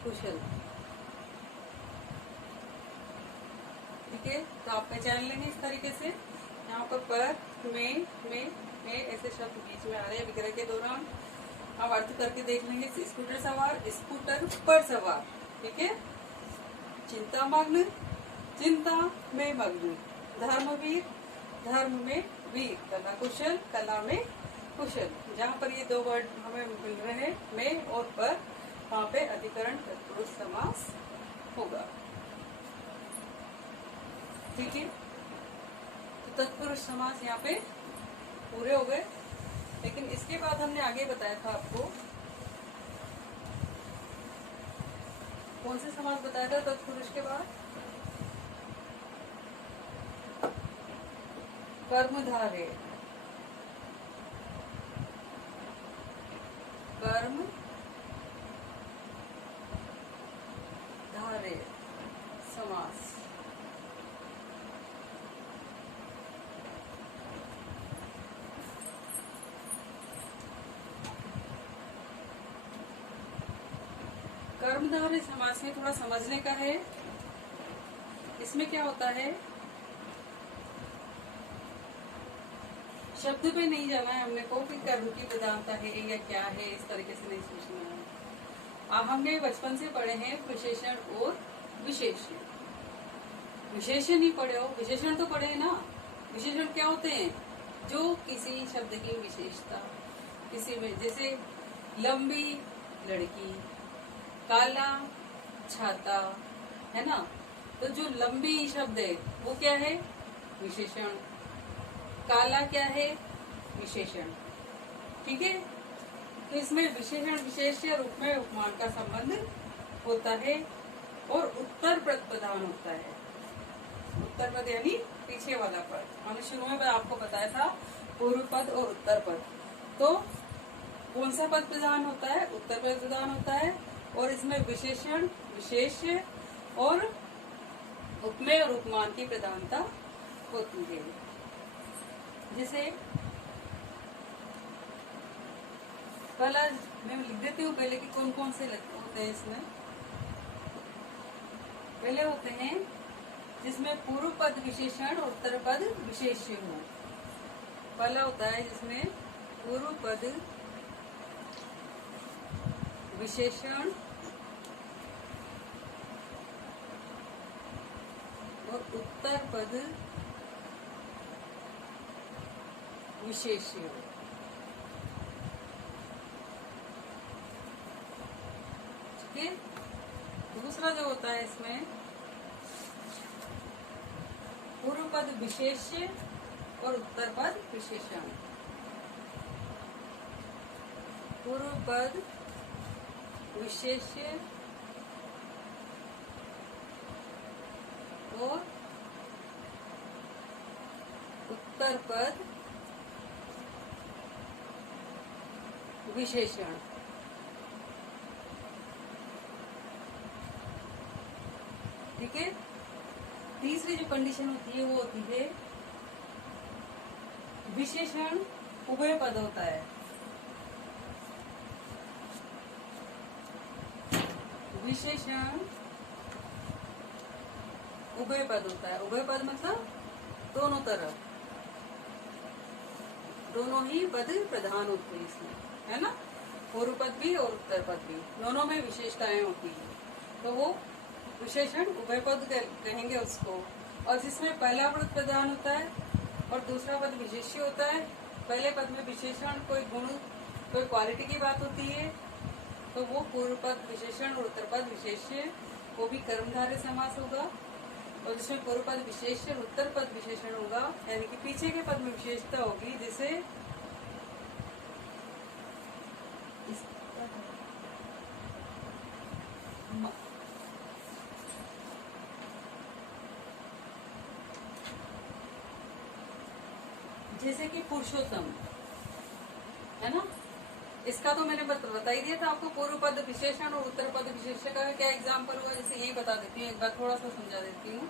कुशल। ठीक है, तो आप पहचान लेंगे इस तरीके से। यहाँ पर में ऐसे शब्द बीच में आ रहे हैं विग्रह के दौरान। अब अर्थ करके देख लेंगे। स्कूटर सवार, स्कूटर पर सवार। ठीक है, चिंता मग्न, चिंता में मग्न, धर्मवीर, धर्म में वीर, कला कुशल, कला में कुशल। जहाँ पर ये दो वर्ड हमें मिल रहे हैं, में और पर, वहाँ पे अधिकरण तत्पुरुष समास होगा। ठीक है, तो तत्पुरुष समास यहाँ पे पूरे हो गए। लेकिन इसके बाद हमने आगे बताया था आपको, कौन से समास बताया था तत्पुरुष के बाद? कर्मधारय, कर्म धारय समास। कर्मधारय समास में थोड़ा समझने का है। इसमें क्या होता है, शब्द पे नहीं जाना है हमने को कि कर्म की प्रधानता है या क्या है, इस तरीके से नहीं सोचना है। अब हमने बचपन से पढ़े हैं विशेषण और विशेष्य। विशेषण ही पढ़े हो, विशेषण तो पढ़े ना। विशेषण क्या होते हैं? जो किसी शब्द की विशेषता, किसी में, जैसे लंबी लड़की, काला छाता, है ना। तो जो लंबी शब्द है वो क्या है? विशेषण। काला क्या है? विशेषण। ठीक है, तो इसमें विशेषण विशेष्य रूप में उपमान का संबंध होता है और उत्तर पद प्रधान होता है। उत्तर पद यानी पीछे वाला पद। हमने शुरू में आपको बताया था पूर्व पद और उत्तर पद। तो कौन सा पद प्रधान होता है? उत्तर पद प्रधान होता है। और इसमें विशेषण, विशेष्य और उपमेय और उपमान की प्रधानता होती है। जैसे पहला मैं लिख देती हूँ पहले कि कौन कौन से होते हैं इसमें। पहले होते हैं जिसमें पूर्व पद विशेषण और उत्तर पद विशेष्य हो। पहला होता है जिसमें पूर्व पद विशेषण और उत्तर पद विशेष्य हो। ठीक है। दूसरा जो होता है इसमें पूर्व पद विशेष्य और उत्तर पद विशेषण। पूर्व पद विशेष्य और उत्तर पद विशेषण। ठीक है। तीसरी जो कंडीशन होती है वो होती है विशेषण उभय पद होता है। विशेषण उभय पद होता है। उभय पद मतलब दोनों तरफ, दोनों ही पद प्रधान होते हैं इसमें, है ना। पूर्व पद भी और उत्तर पद भी, दोनों में विशेषताएं होती है, तो वो विशेषण उभय पद कहेंगे उसको। और जिसमें पहला पद प्रधान होता है और दूसरा पद विशेष्य होता है। पहले पद में विशेषण कोई गुण, कोई क्वालिटी की बात होती है, तो वो पूर्व पद विशेषण और उत्तर पद विशेष्य, वो भी कर्मधारय समास होगा। और जिसमें पूर्व पद विशेष्य और उत्तर पद विशेषण होगा, यानी कि पीछे के पद में विशेषता होगी। जैसे जैसे कि पुरुषोत्तम, है ना। इसका तो मैंने बता ही दिया था आपको। पूर्व पद विशेषण और उत्तर पद विशेषण का क्या एग्जाम्पल हुआ, जैसे यही बता देती हूँ, एक बार थोड़ा सा समझा देती हूँ।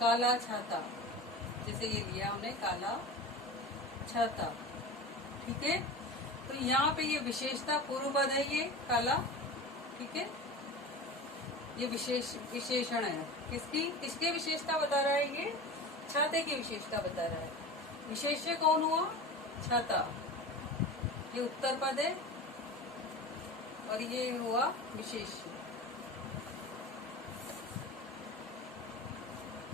काला छाता, जैसे ये लिया हमने काला छाता, ठीक है। तो यहाँ पे ये विशेषता पूर्व पद है, ये काला, ठीक है। ये विशेषण है किसकी विशेषता बता रहा है, ये छाते की विशेषता बता रहा है। विशेष्य कौन हुआ, छाता, ये उत्तर पद है और ये हुआ विशेष्य,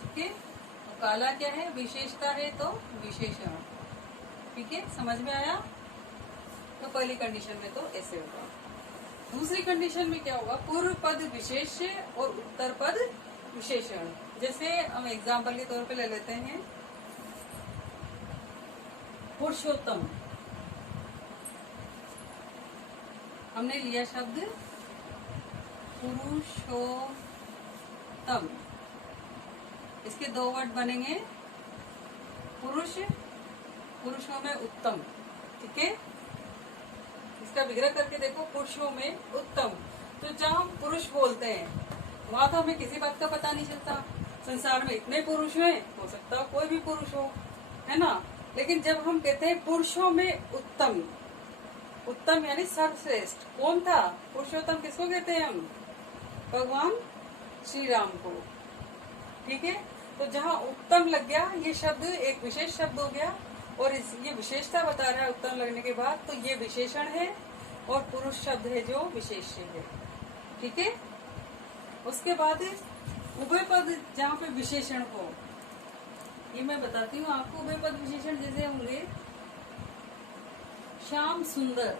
ठीक है। तो काला क्या है, विशेषता है, तो विशेषण, ठीक है। समझ में आया। तो पहली कंडीशन में तो ऐसे होगा। दूसरी कंडीशन में क्या होगा, पूर्व पद विशेष्य और उत्तर पद विशेषण। जैसे हम एग्जाम्पल के तौर पे ले लेते हैं पुरुषोत्तम। हमने लिया शब्द पुरुषोत्तम, इसके दो वर्ड बनेंगे, पुरुष, पुरुषों में उत्तम, ठीक है। इसका विग्रह करके देखो, पुरुषों में उत्तम। तो जहाँ हम पुरुष बोलते हैं वहां तो हमें किसी बात का पता नहीं चलता। संसार में इतने पुरुष हैं, हो सकता कोई भी पुरुष हो, है ना। लेकिन जब हम कहते हैं पुरुषों में उत्तम, उत्तम यानी सर्वश्रेष्ठ, कौन था पुरुषोत्तम, किसको कहते हैं हम, भगवान श्री राम को, ठीक है। तो जहाँ उत्तम लग गया, ये शब्द एक विशेष शब्द हो गया और ये विशेषता बता रहा है उत्तम लगने के बाद, तो ये विशेषण है और पुरुष शब्द है जो विशेष्य है, ठीक है। उसके बाद उभय पद जहाँ पे विशेषण हो, ये मैं बताती हूँ आपको। उभय पद विशेषण जैसे होंगे श्याम सुंदर,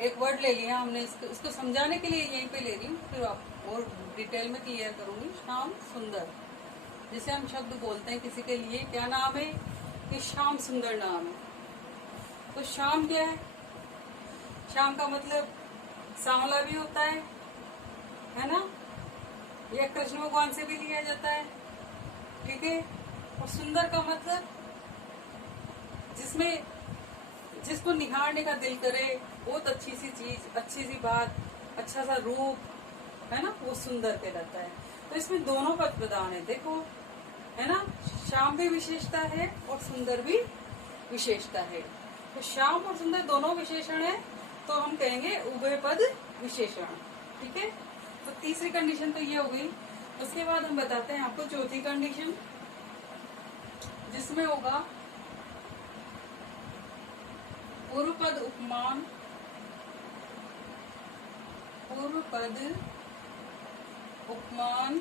एक वर्ड ले लिया हमने, इसको समझाने के लिए यहीं पे ले रही हूँ, फिर आप और डिटेल में क्लियर करूंगी। श्याम सुंदर, जैसे हम शब्द बोलते हैं किसी के लिए, क्या नाम है, कि श्याम सुंदर नाम है। तो श्याम क्या है, श्याम का मतलब सांवला भी होता है ना। यह कृष्ण भगवान से भी लिया जाता है, ठीक है। और सुंदर का मतलब जिसमें जिसको निहारने का दिल करे, बहुत अच्छी सी चीज, अच्छी सी बात, अच्छा सा रूप है ना, वो सुंदर कहलाता है। तो इसमें दोनों पद प्रधान है, देखो है ना, श्याम भी विशेषता है और सुंदर भी विशेषता है। तो श्याम और सुंदर दोनों विशेषण है, तो हम कहेंगे उभय पद विशेषण। ठीक है, तो तीसरी कंडीशन तो ये हो गई। उसके बाद हम बताते हैं आपको चौथी कंडीशन, जिसमें होगा पूर्व पद उपमान, पूर्व पद उपमान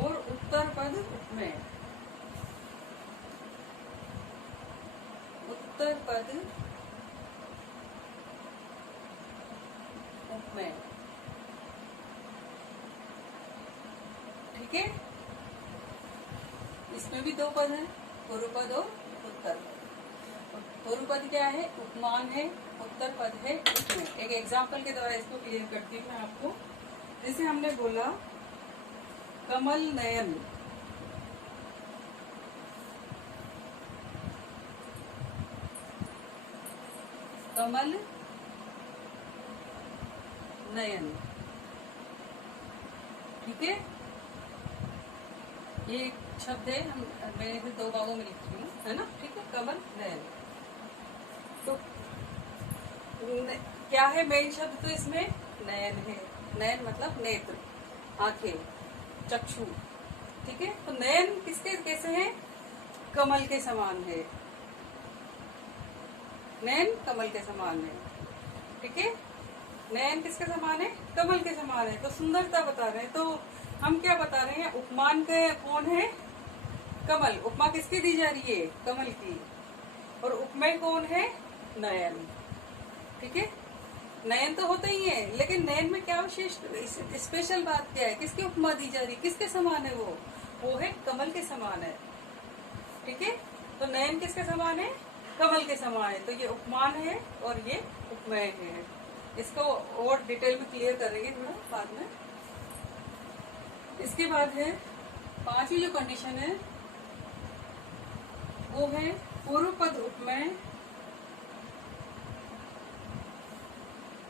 और उत्तर पद उपमेय, उत्तर पद उपमेय। ठीक है, इसमें भी दो पद हैं, पूर्व पद और उत्तर पद। पूर्व पद क्या है? उपमान है, उत्तर पद है उपमेय। एक एग्जाम्पल के द्वारा इसको क्लियर करती हूँ मैं आपको। जैसे हमने बोला कमल नयन, कमल नयन। ठीक है, ये एक शब्द है, मैंने इसे दो भागों में लिखी हूँ, है ना। ठीक है, कमल नयन। तो क्या है मेन शब्द? तो इसमें नयन है। नयन मतलब नेत्र, आंखें, चक्षु। ठीक है, तो नयन किसके कैसे है? कमल के समान है। नयन कमल के समान है। ठीक है, नयन किसके समान है? कमल के समान है। तो सुंदरता बता रहे हैं, तो हम क्या बता रहे हैं? उपमान के कौन है? कमल। उपमा किसकी दी जा रही है? कमल की। और उपमेय कौन है? नयन। ठीक है, नयन तो होता ही है, लेकिन नयन में क्या विशेष स्पेशल बात क्या है? किसकी उपमा दी जा रही है? किसके समान है वो है कमल के समान है। ठीक है, तो नयन किसके समान है? कमल के समान है। तो ये उपमान है और ये उपमेय है। इसको और डिटेल में क्लियर करेंगे थोड़ा बाद में। इसके बाद है पांचवी जो कंडीशन है, वो है पूर्व पद उपमेय,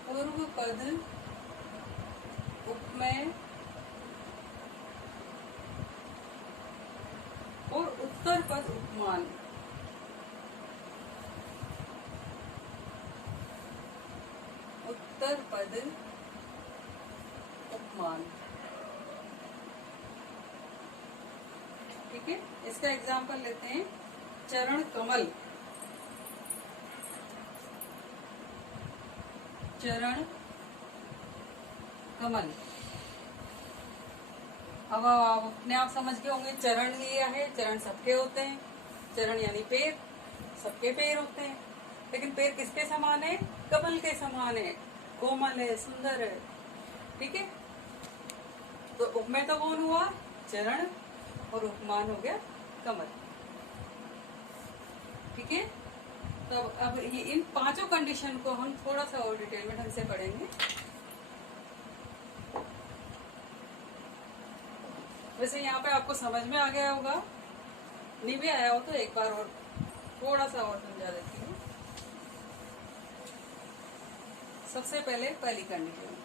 पूर्व पद उपमेय और उत्तर पद उपमान। उत्तर पद उपमान। ठीक है, इसका एग्जाम्पल लेते हैं। चरण कमल, चरण कमल। अब आप अपने आप समझ गए होंगे, चरण लिया है, चरण सबके होते हैं। चरण यानी पैर, सबके पैर होते हैं, लेकिन पैर किसके समान है? कमल के समान है, कोमल है, सुंदर है। ठीक है, तो उपमेय तो कौन हुआ? चरण, और उपमान हो गया कमल। ठीक है, तो अब ये इन पांचों कंडीशन को हम थोड़ा सा और डिटेल में ढंग से पढ़ेंगे। वैसे यहाँ पे आपको समझ में आ गया होगा, नहीं भी आया हो तो एक बार और थोड़ा सा और समझा देती हूँ। सबसे पहले पहली कंडीशन,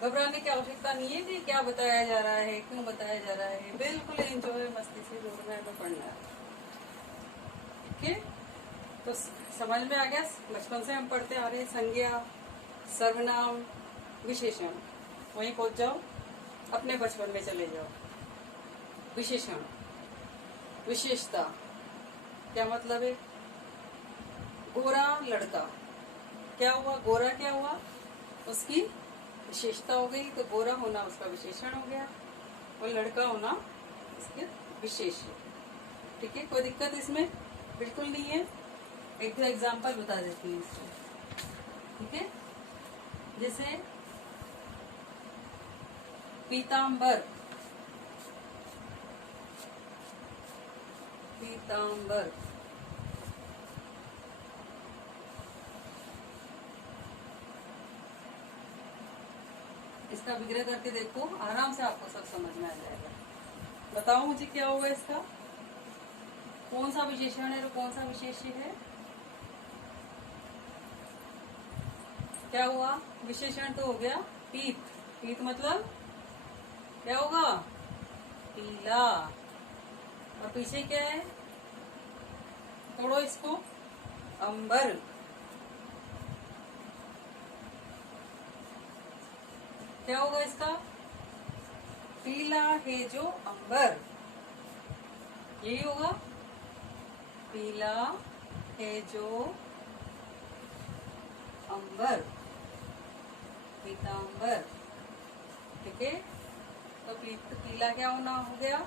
घबराने की आवश्यकता नहीं है कि क्या बताया जा रहा है, क्यों बताया जा रहा है। बिल्कुल एंजॉय मस्ती से जोर में तो पढ़ना है। ठीक है, तो समझ में आ गया। बचपन से हम पढ़ते आ रहे हैं, संज्ञा, सर्वनाम, विशेषण। वहीं पहुंच जाओ, अपने बचपन में चले जाओ। विशेषण, विशेषता, क्या मतलब है? गोरा लड़का, क्या हुआ? गोरा क्या हुआ? उसकी विशेषता हो गई। तो गोरा होना उसका विशेषण हो गया, और लड़का होना इसके विशेष है। ठीक है, कोई दिक्कत इसमें बिल्कुल नहीं है। एक दो एग्जाम्पल बता देती हूँ इसमें। ठीक है, जैसे पीतांबर, पीतांबर। इसका विग्रह करके देखो, आराम से आपको सब समझ में आ जाएगा। बताओ मुझे क्या होगा इसका? कौन सा विशेषण है और कौन सा विशेष्य है? क्या हुआ? विशेषण तो हो गया पीत। पीत मतलब क्या होगा? पीला। और पीछे क्या है? तोड़ो इसको। अंबर। क्या होगा इसका? पीला है जो अंबर, यही होगा। पीला है जो अंबर, पीतांबर। ठीक है, तो पीला क्या होना हो गया?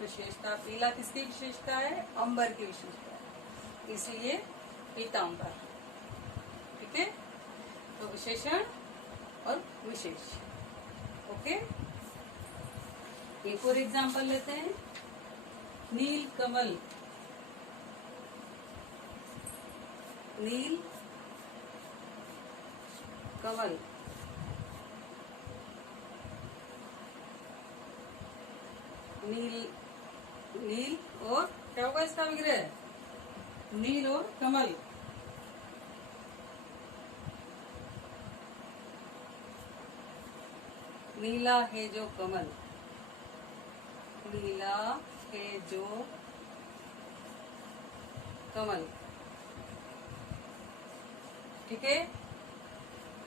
विशेषता। पीला किसकी विशेषता है? अंबर की विशेषता है, इसलिए पीतांबर। ठीक है, तो विशेषण और विशेष। ओके, एक और एग्जांपल लेते हैं। नील कमल। नील कमल। नील, नील और क्या होगा इसका विग्रह? नील और कमल। नीला है जो कमल, नीला है जो कमल। ठीक है,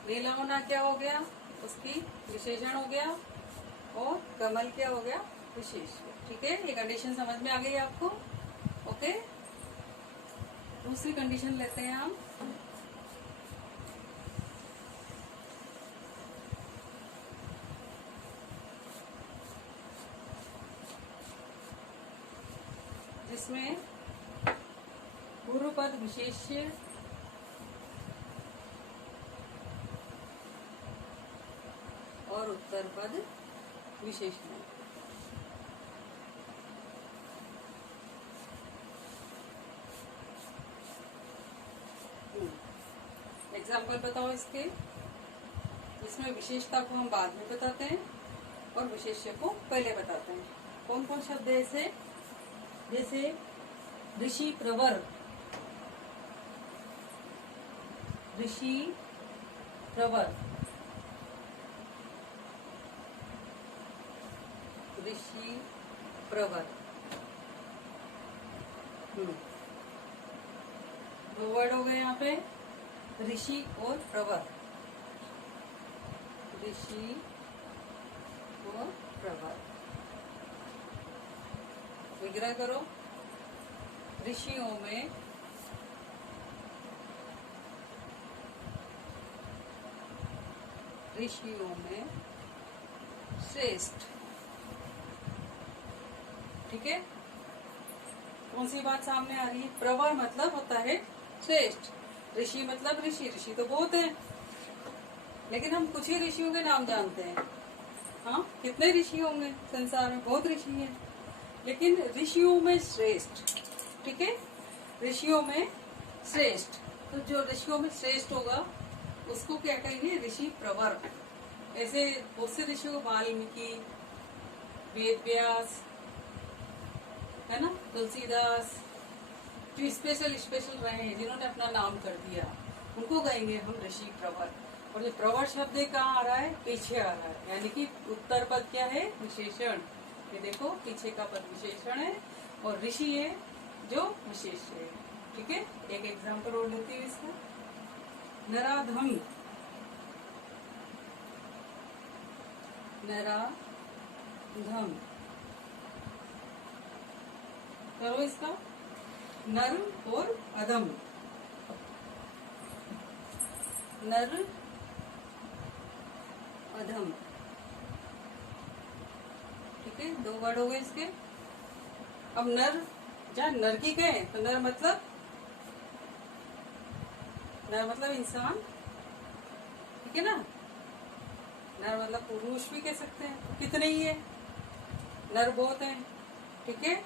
नीला होना क्या हो गया? उसकी विशेषण हो गया, और कमल क्या हो गया? विशेष। ठीक है, ये कंडीशन समझ में आ गई आपको? ओके, दूसरी कंडीशन लेते हैं हम। जिसमें पूर्व पद विशेष्य और उत्तर पद विशेषण। एग्जाम्पल बताओ इसके, जिसमें विशेषता को हम बाद में बताते हैं और विशेष्य को पहले बताते हैं। कौन कौन शब्द है ऐसे? जैसे ऋषि प्रवर। ऋषि प्रवर, ऋषि प्रवर। दो वर्ड हो गए यहाँ पे, ऋषि और प्रवर। ऋषि और प्रवर। विग्रह करो। ऋषियों में श्रेष्ठ। ठीक है, कौन सी बात सामने आ रही है? प्रवर मतलब होता है श्रेष्ठ, ऋषि मतलब ऋषि। ऋषि तो बहुत है, लेकिन हम कुछ ही ऋषियों के नाम जानते हैं। हाँ, कितने ऋषि होंगे संसार में? बहुत ऋषि हैं, लेकिन ऋषियों में श्रेष्ठ। ठीक है, ऋषियों में श्रेष्ठ। तो जो ऋषियों में श्रेष्ठ होगा उसको क्या कहेंगे? ऋषि प्रवर। ऐसे बहुत से ऋषियों को, वाल्मीकि, वेद व्यास, है ना, तुलसीदास, जो स्पेशल रहे हैं, जिन्होंने अपना नाम कर दिया, उनको कहेंगे हम ऋषि प्रवर। और ये प्रवर शब्द कहाँ आ रहा है? पीछे आ रहा है, यानी कि उत्तर पद क्या है? विशेषण। ये देखो, पीछे का पद विशेषण है और ऋषि है जो विशेष है। ठीक है, एक एग्जाम्पल और लेती हूँ इसका। नराधम। नराधम करो इसका। नर और अधम। नर अधम। ठीक है, दो वर्ड हो गए इसके। अब नर, जहाँ नर की कहें तो नर मतलब इंसान। ठीक है ना, नर मतलब पुरुष भी कह सकते हैं। तो कितने ही है, नर बहुत हैं। ठीक है,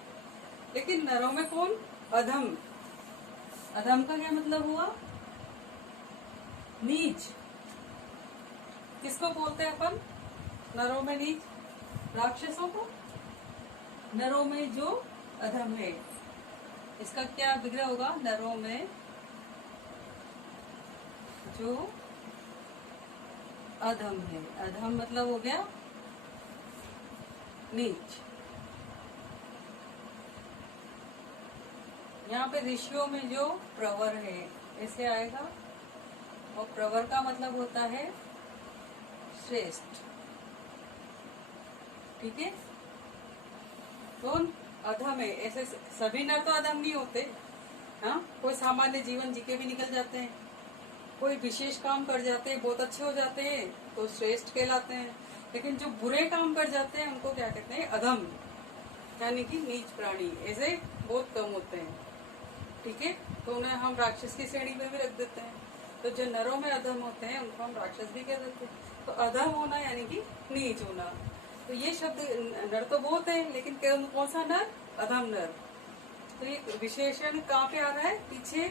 लेकिन नरों में कौन? अधम। अधम का क्या मतलब हुआ? नीच। किसको बोलते हैं अपन नरों में नीच? राक्षसों को। नरों में जो अधम है, इसका क्या विग्रह होगा? नरों में जो अधम है। अधम मतलब हो गया नीच। यहाँ पे ऋषियों में जो प्रवर है ऐसे आएगा, और प्रवर का मतलब होता है श्रेष्ठ। ठीक है, कौन अधम है? ऐसे सभी नर तो अधम नहीं होते। हाँ, कोई सामान्य जीवन जी के भी निकल जाते हैं, कोई विशेष काम कर जाते हैं, बहुत अच्छे हो जाते हैं तो श्रेष्ठ कहलाते हैं। लेकिन जो बुरे काम कर जाते हैं उनको क्या कहते हैं? अधम, यानी कि नीच प्राणी। ऐसे बहुत कम होते हैं। ठीक है, तो उन्हें हम राक्षस की श्रेणी में भी रख देते हैं। तो जो नरों में अधम होते हैं उनको हम राक्षस भी कह देते हैं। तो अधम होना यानी कि नीच होना। तो ये शब्द नर तो बहुत है, लेकिन कौन सा नर? अधम नर। तो ये विशेषण कहाँ पे आ रहा है? पीछे,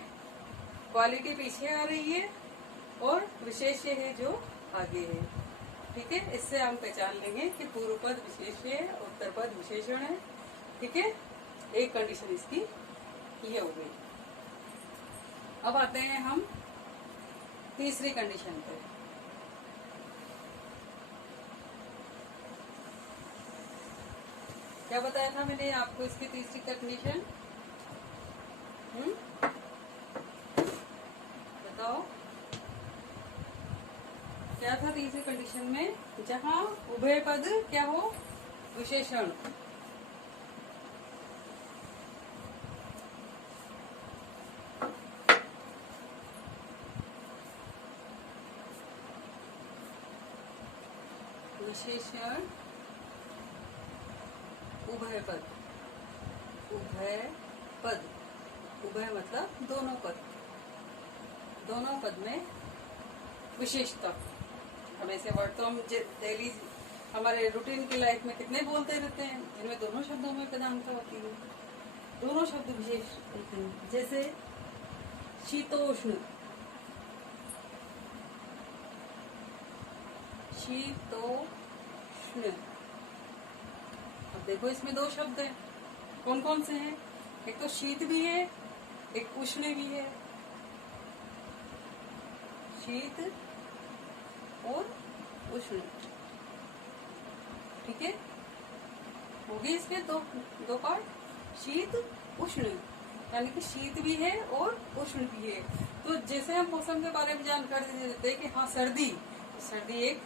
क्वालिटी पीछे आ रही है और विशेष्य है जो आगे है। ठीक है, इससे हम पहचान लेंगे कि पूर्व पद विशेष्य है, उत्तर पद विशेषण है। ठीक है, एक कंडीशन इसकी ये हो गई। अब आते हैं हम तीसरी कंडीशन पे। क्या बताया था मैंने आपको इसकी तीसरी कंडीशन? बताओ क्या था तीसरी कंडीशन में? जहां उभय पद क्या हो? विशेषण। विशेषण उभय पद। उभय पद, उभय मतलब दोनों पद। दोनों पद में विशेषता। अब ऐसे वर्ड तो हम डेली हमारे रूटीन की लाइफ में कितने बोलते रहते हैं, जिनमें दोनों शब्दों में प्रधानता होती है। दोनों शब्द विशेष होते हैं। जैसे शीतोष्ण। शीतोष्ण, अब देखो इसमें दो शब्द हैं। कौन कौन से हैं? एक तो शीत भी है, एक उष्ण भी है। शीत और उष्ण। ठीक है, होगी इसके दो पार्ट, शीत उष्ण, यानी कि शीत भी है और उष्ण भी है। तो जैसे हम मौसम के बारे में जानकारी देते हैं कि हाँ सर्दी, तो सर्दी एक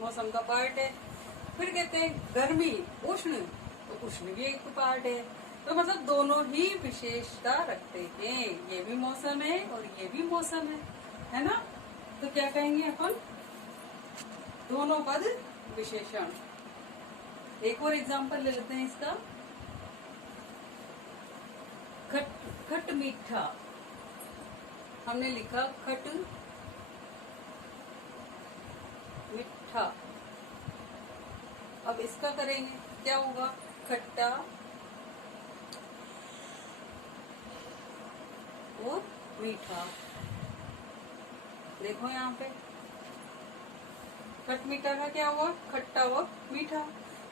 मौसम का पार्ट है। फिर कहते हैं गर्मी, उष्ण, तो उष्ण भी एक पार्ट है। तो मतलब दोनों ही विशेषता रखते हैं। ये भी मौसम है और ये भी मौसम है ना? तो क्या कहेंगे अपन? दोनों पद विशेषण। एक और एग्जांपल ले लेते हैं इसका। खट, खट मीठा। हमने लिखा खट मीठा। अब इसका करेंगे, क्या होगा? खट्टा और मीठा। देखो यहाँ पे खट मीठा का क्या हुआ? खट्टा और मीठा।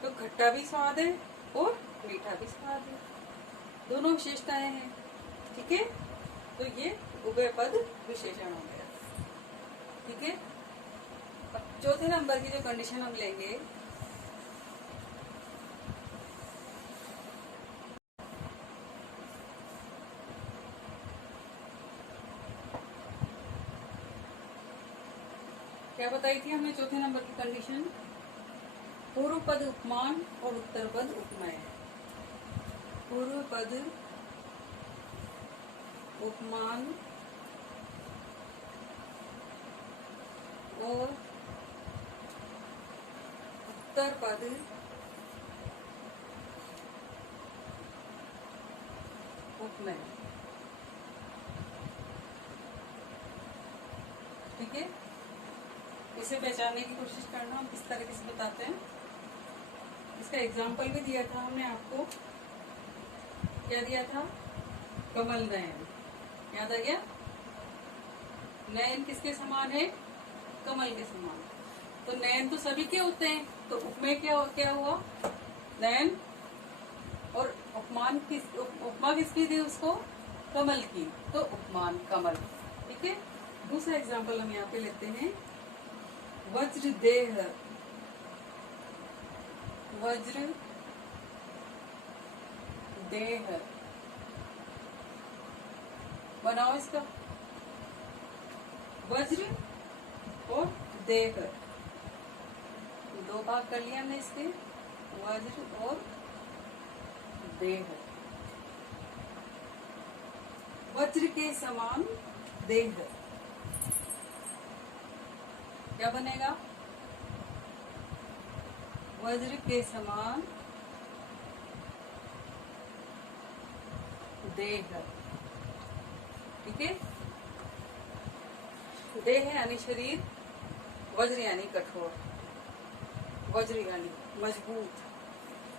तो खट्टा भी स्वाद है और मीठा भी स्वाद है, दोनों विशेषताएं हैं। ठीक है, तो ये उभय पद विशेषण हो गया। ठीक है, अब चौथे नंबर की जो कंडीशन हम लेंगे, क्या बताई थी हमने चौथे नंबर की कंडीशन? पूर्व पद उपमान और उत्तर पद उपमेय। पूर्व पद उपमान और उत्तर पद उपमेय। ठीक है, इसे पहचानने की कोशिश करना हम किस तरीके से बताते हैं। इसका एग्जाम्पल भी दिया था हमने आपको। क्या दिया था? कमल नयन, याद आ गया? नयन किसके समान है? कमल के समान। तो नयन तो सभी के होते हैं, तो उपमेय क्या हुआ? नयन और उपमा किसकी थी उसको? कमल की, तो उपमान कमल। ठीक है। दूसरा एग्जाम्पल हम यहाँ पे लेते हैं, वज्र देह। वज्र देह, बनाओ इसका, वज्र और देह, दो भाग कर लिया हमने इसके, वज्र और देह। वज्र के समान देह, क्या बनेगा? वज्र के समान देह। ठीक है। देह यानी शरीर, वज्र यानी कठोर, वज्र यानी मजबूत।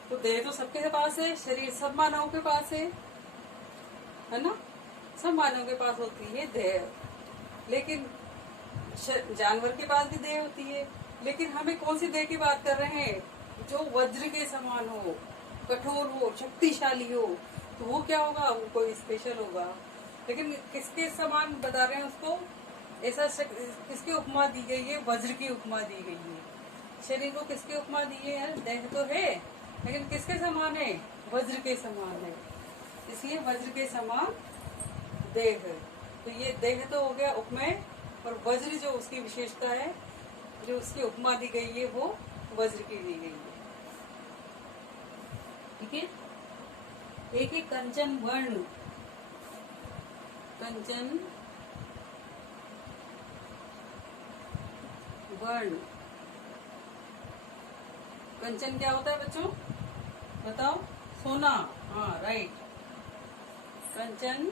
तो देह तो सबके पास है, शरीर सब मानवों के पास है ना? सब मानवों के पास होती है देह, लेकिन जानवर के पास भी देह होती है। लेकिन हमें कौन सी देह की बात कर रहे हैं? जो वज्र के समान हो, कठोर हो, शक्तिशाली हो। तो वो क्या होगा? वो कोई स्पेशल होगा। लेकिन किसके समान बता रहे हैं उसको? ऐसा किसकी उपमा दी गई है? वज्र की उपमा दी गई है। शरीर को किसकी उपमा दी है? यार देह तो है, लेकिन किसके समान है? वज्र के समान है, इसलिए वज्र के समान देह। तो ये देह तो हो गया उपमेय, और वज्र जो उसकी विशेषता है, जो उसकी उपमा दी गई है, वो वज्र की दी गई है। ठीक है। एक एक कंचन वर्ण, कंचन वर्ण। कंचन क्या होता है बच्चों? बताओ। सोना, हाँ राइट। कंचन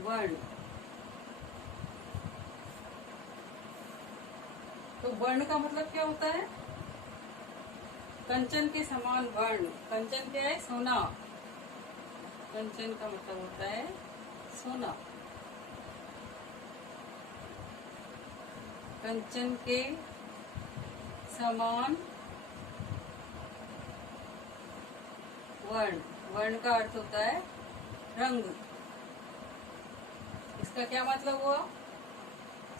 वर्ण। तो वर्ण का मतलब क्या होता है? कंचन के समान वर्ण। कंचन क्या है? सोना। कंचन का मतलब होता है सोना। कंचन के समान वर्ण। वर्ण का अर्थ होता है रंग। इसका क्या मतलब हुआ?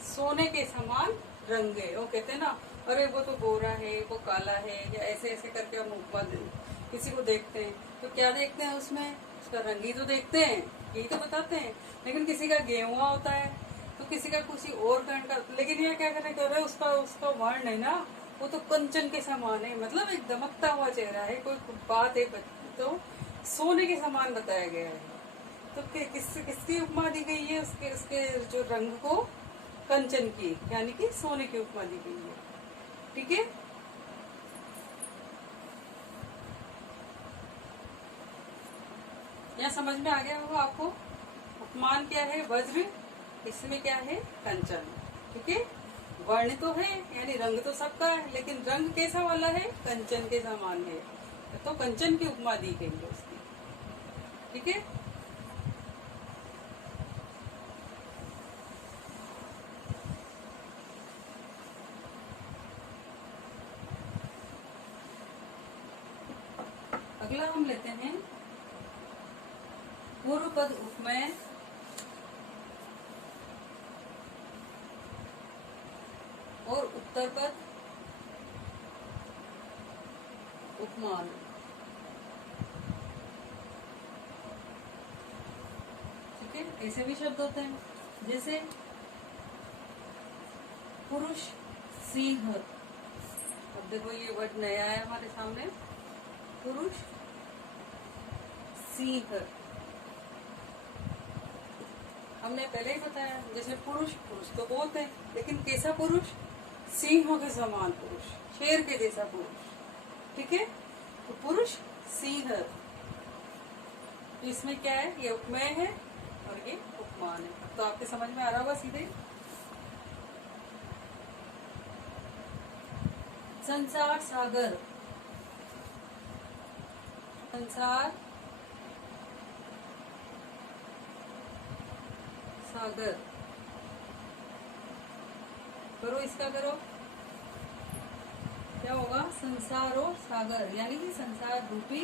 सोने के समान रंग है। वो कहते हैं ना, अरे वो तो गोरा है, वो काला है, या ऐसे ऐसे करके हम उपमा किसी को देखते हैं तो क्या देखते हैं? उसमें उसका रंग ही तो देखते हैं, यही तो बताते हैं। लेकिन किसी का गेहुआ होता है, तो किसी का किसी और कर्ण का। लेकिन ये क्या कर रहे, उसका वर्ण है ना, वो तो कंचन के समान है, मतलब एक दमकता हुआ चेहरा है, कोई बात है तो सोने के समान बताया गया है। तो किसकी उपमा दी गई है? उसके जो रंग को कंचन की, यानी कि सोने की उपमा दी गई है। ठीक है। यहाँ समझ में आ गया होगा आपको? उपमान क्या है? वज्र, इसमें क्या है? कंचन। ठीक है। वर्ण तो है, यानी रंग तो सबका है, लेकिन रंग कैसा वाला है? कंचन के समान है, तो कंचन की उपमा दी गई है उसकी। ठीक है। अगला हम लेते हैं पूर्व पद उपमेय और उत्तर पद उपमान। ठीक है। ऐसे भी शब्द होते हैं, जैसे पुरुष सिंह। अब देखो ये वर्ड नया है हमारे सामने, पुरुष सिंह। हमने पहले ही बताया, जैसे पुरुष तो बहुत है, लेकिन कैसा पुरुष? सिंह के समान पुरुष, शेर के जैसा पुरुष। ठीक है। तो पुरुष सिंह, तो इसमें क्या है? ये उपमेय है और ये उपमान है। तो आपके समझ में आ रहा होगा सीधे। संसार सागर, संसार सागर। करो इसका, करो। क्या होगा, संसार और सागर, यानी कि संसार रूपी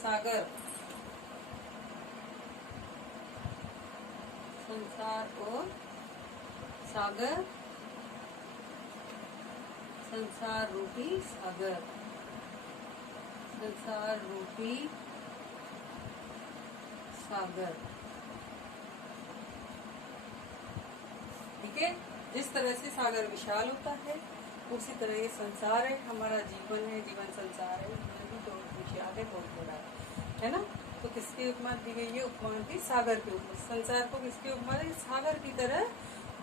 सागर, संसार और सागर, संसार रूपी सागर, संसार रूपी सागर। ठीक है, जिस तरह से सागर विशाल होता है उसी तरह ये संसार है, हमारा जीवन है, जीवन संसार है, जीवन भी बहुत विशाल है, बहुत बड़ा है ना। तो किसकी उपमा दी गई है, उपमा दी सागर की उपमा। संसार को किसकी उपमा दी, सागर की तरह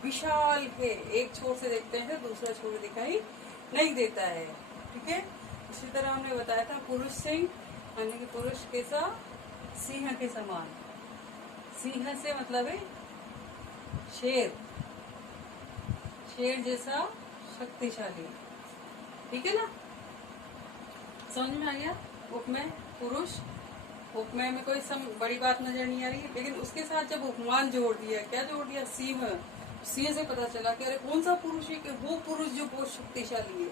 विशाल है, एक छोर से देखते हैं तो दूसरा छोर दिखाई नहीं देता है। ठीक है, इसी तरह हमने बताया था पुरुष सिंह, यानी कि पुरुष कैसा, सिंह के समान। सिंह से मतलब है शेर, शेर जैसा शक्तिशाली। ठीक है ना, समझ में आ गया। उपमेय पुरुष, उपमेय में कोई बड़ी बात नजर नहीं आ रही है, लेकिन उसके साथ जब उपमान जोड़ दिया, क्या जोड़ दिया, सिंह, सिंह से पता चला कि अरे कौन सा पुरुष है, कि वो पुरुष जो बहुत शक्तिशाली है।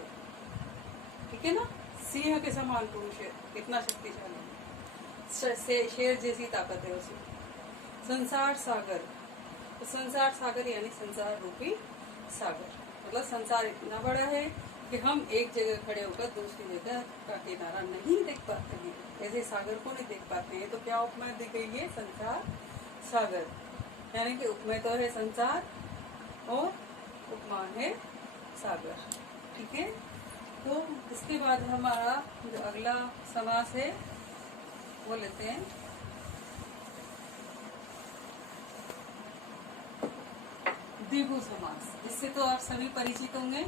ठीक है ना, सिंह के समान पुरुष है, इतना शक्तिशाली है, शेर जैसी ताकत है उसे। संसार सागर, तो संसार सागर यानी संसार रूपी सागर, मतलब संसार इतना बड़ा है कि हम एक जगह खड़े होकर दूसरी जगह का किनारा नहीं देख पाते हैं, ऐसे सागर को नहीं देख पाते हैं। तो क्या उपमा दी गई है, संसार सागर, यानी कि उपमेय तो है संसार और उपमान है सागर। ठीक है, तो इसके बाद हमारा जो अगला समास है वो लेते हैं द्विगु समास। इससे तो आप सभी परिचित होंगे,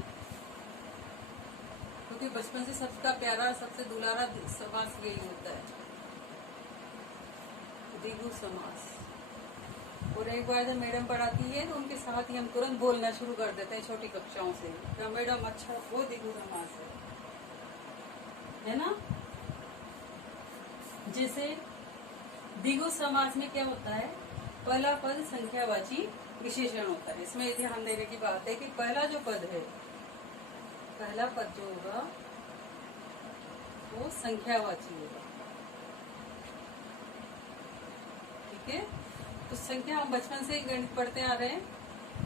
क्योंकि बचपन से सबका प्यारा, सबसे दुलारा समास यही होता है, द्विगु समास। और एक बार जब मैडम पढ़ाती है तो उनके साथ ही हम तुरंत बोलना शुरू कर देते हैं छोटी कक्षाओं से, क्या मैडम अच्छा वो द्विगु समास है ना। जैसे द्विगु समास में क्या होता है, पहला पद संख्यावाची विशेषण होता है। इसमें ध्यान देने की बात है कि पहला जो पद है, पहला पद जो होगा वो संख्यावाची होगा। ठीक है, तो संख्या हम बचपन से ही गणित पढ़ते आ रहे हैं,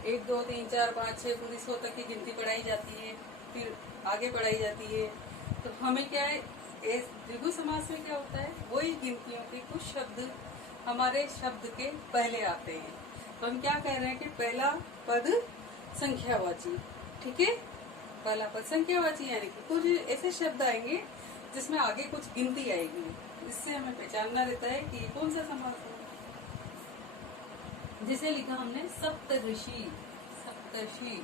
1 2 3 4 5 6 पूरी 100 तक की गिनती पढ़ाई जाती है, फिर आगे पढ़ाई जाती है। तो हमें क्या है, द्विगु समास में क्या होता है, वही गिनतियों के कुछ शब्द हमारे शब्द के पहले आते हैं। तो हम क्या कह रहे हैं कि पहला पद संख्यावाची। ठीक है, पहला पद संख्यावाची यानी कि कुछ ऐसे शब्द आएंगे जिसमें आगे कुछ गिनती आएगी, इससे हमें पहचानना रहता है कि कौन सा समास है। जिसे लिखा हमने सप्तऋषि, सप्तर्षि,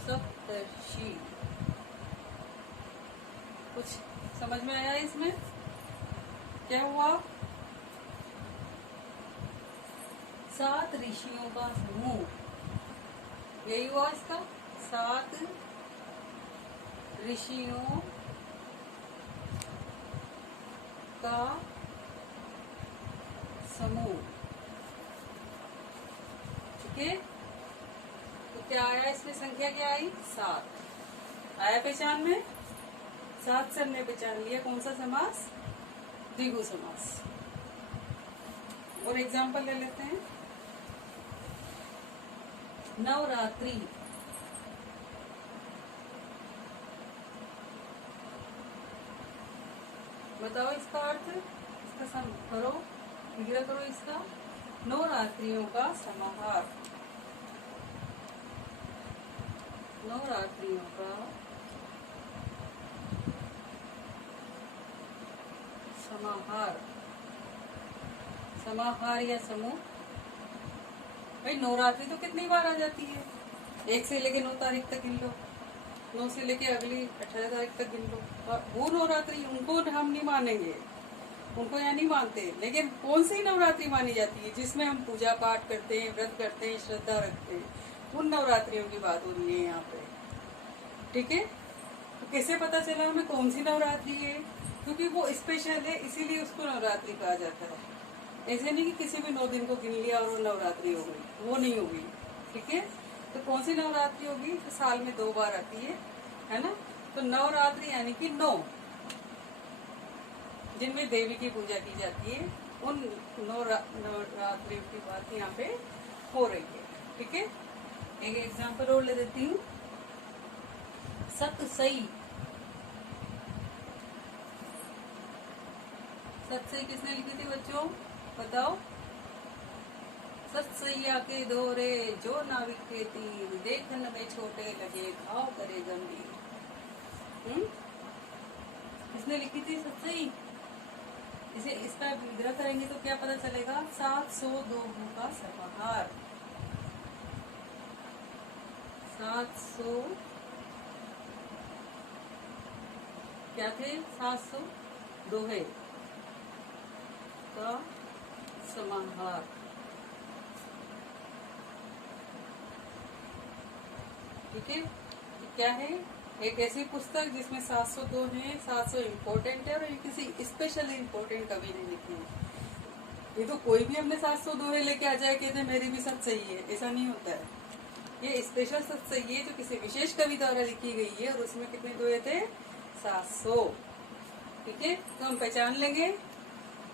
सप्तर्षि। कुछ समझ में आया इसमें, क्या हुआ, 7 ऋषियों का समूह, यही हुआ इसका, 7 ऋषियों का समूह। ठीक है, तो क्या आया इसमें, संख्या क्या आई, 7 आया पहचान में, 7 से हमने पहचान लिया कौन सा समास, द्विगु समास। और एग्जाम्पल ले लेते हैं, नवरात्रि, बताओ इसका अर्थ, इसका सम करो, क्लियर करो इसका, नवरात्रियों का समाहार, नवरात्रियों का समाहार, समाहार या समूह। भाई नवरात्रि तो कितनी बार आ जाती है, 1 से लेके 9 तारीख तक गिन लो, 9 से लेके अगली 18 तारीख तक गिन लो। वो नवरात्रि उनको हम नहीं मानेंगे, उनको यहाँ नहीं मानते, लेकिन कौन सी नवरात्रि मानी जाती है जिसमें हम पूजा पाठ करते हैं, व्रत करते हैं, श्रद्धा रखते हैं, उन नवरात्रियों की बात हो रही है यहाँ पे। ठीक है, तो कैसे पता चला हमें कौन सी नवरात्रि है, क्योंकि वो स्पेशल है इसीलिए उसको नवरात्रि कहा जाता है। ऐसे नहीं कि किसी भी 9 दिन को गिन लिया और वो नवरात्रि हो गई, वो नहीं होगी। ठीक है, तो कौन सी नवरात्रि होगी, तो साल में 2 बार आती है, है ना। तो नवरात्रि यानी कि 9 जिनमें देवी की पूजा की जाती है, उन नवरात्रि की बात यहाँ पे हो रही है। ठीक है, एक एग्जांपल और ले देती हूँ। सतसई, सतसई किसने लिखी थी बच्चों, बताओ। सतसैया के दोरे जो नाविक के तीर, देखन में छोटे लगे घाव करे गंभीर। किसने लिखी थी सतसई। इसे इसका विग्रह करेंगे तो क्या पता चलेगा, 702 का समाहार। 700 क्या थे, 700 दोहे का समाहार। ठीक है, क्या है, एक ऐसी पुस्तक जिसमें 702 है, 700 इम्पोर्टेंट है और किसी स्पेशल इम्पोर्टेंट कभी नहीं लिखी है। ये तो कोई भी अपने 702 है लेके आ जाए, कहते मेरी भी सच सही है, ऐसा नहीं होता है। ये स्पेशल सच सही है जो किसी विशेष कवि द्वारा लिखी गई है, और उसमें कितने दोहे थे, 700। ठीक है, तो हम पहचान लेंगे।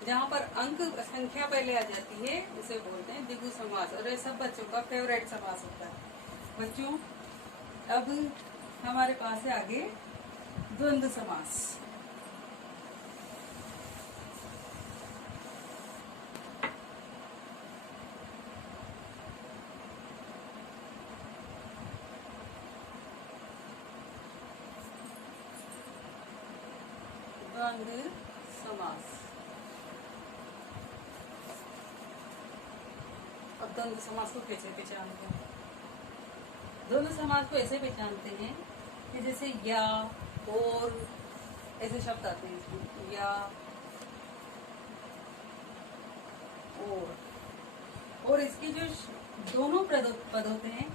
जहाँ पर अंक संख्या पहले आ जाती है उसे बोलते हैं द्विगु समास, और ये सब बच्चों का फेवरेट समास होता है। बच्चों अब हमारे पास है आगे द्वंद्व समास। द्वंद्व समास, अब द्वंद्व समास को कैसे पहचानते हैं। द्वंद्व समास को ऐसे पहचानते हैं कि जैसे या, और, ऐसे शब्द आते हैं इसमें, या, और इसके जो दोनों पद होते हैं,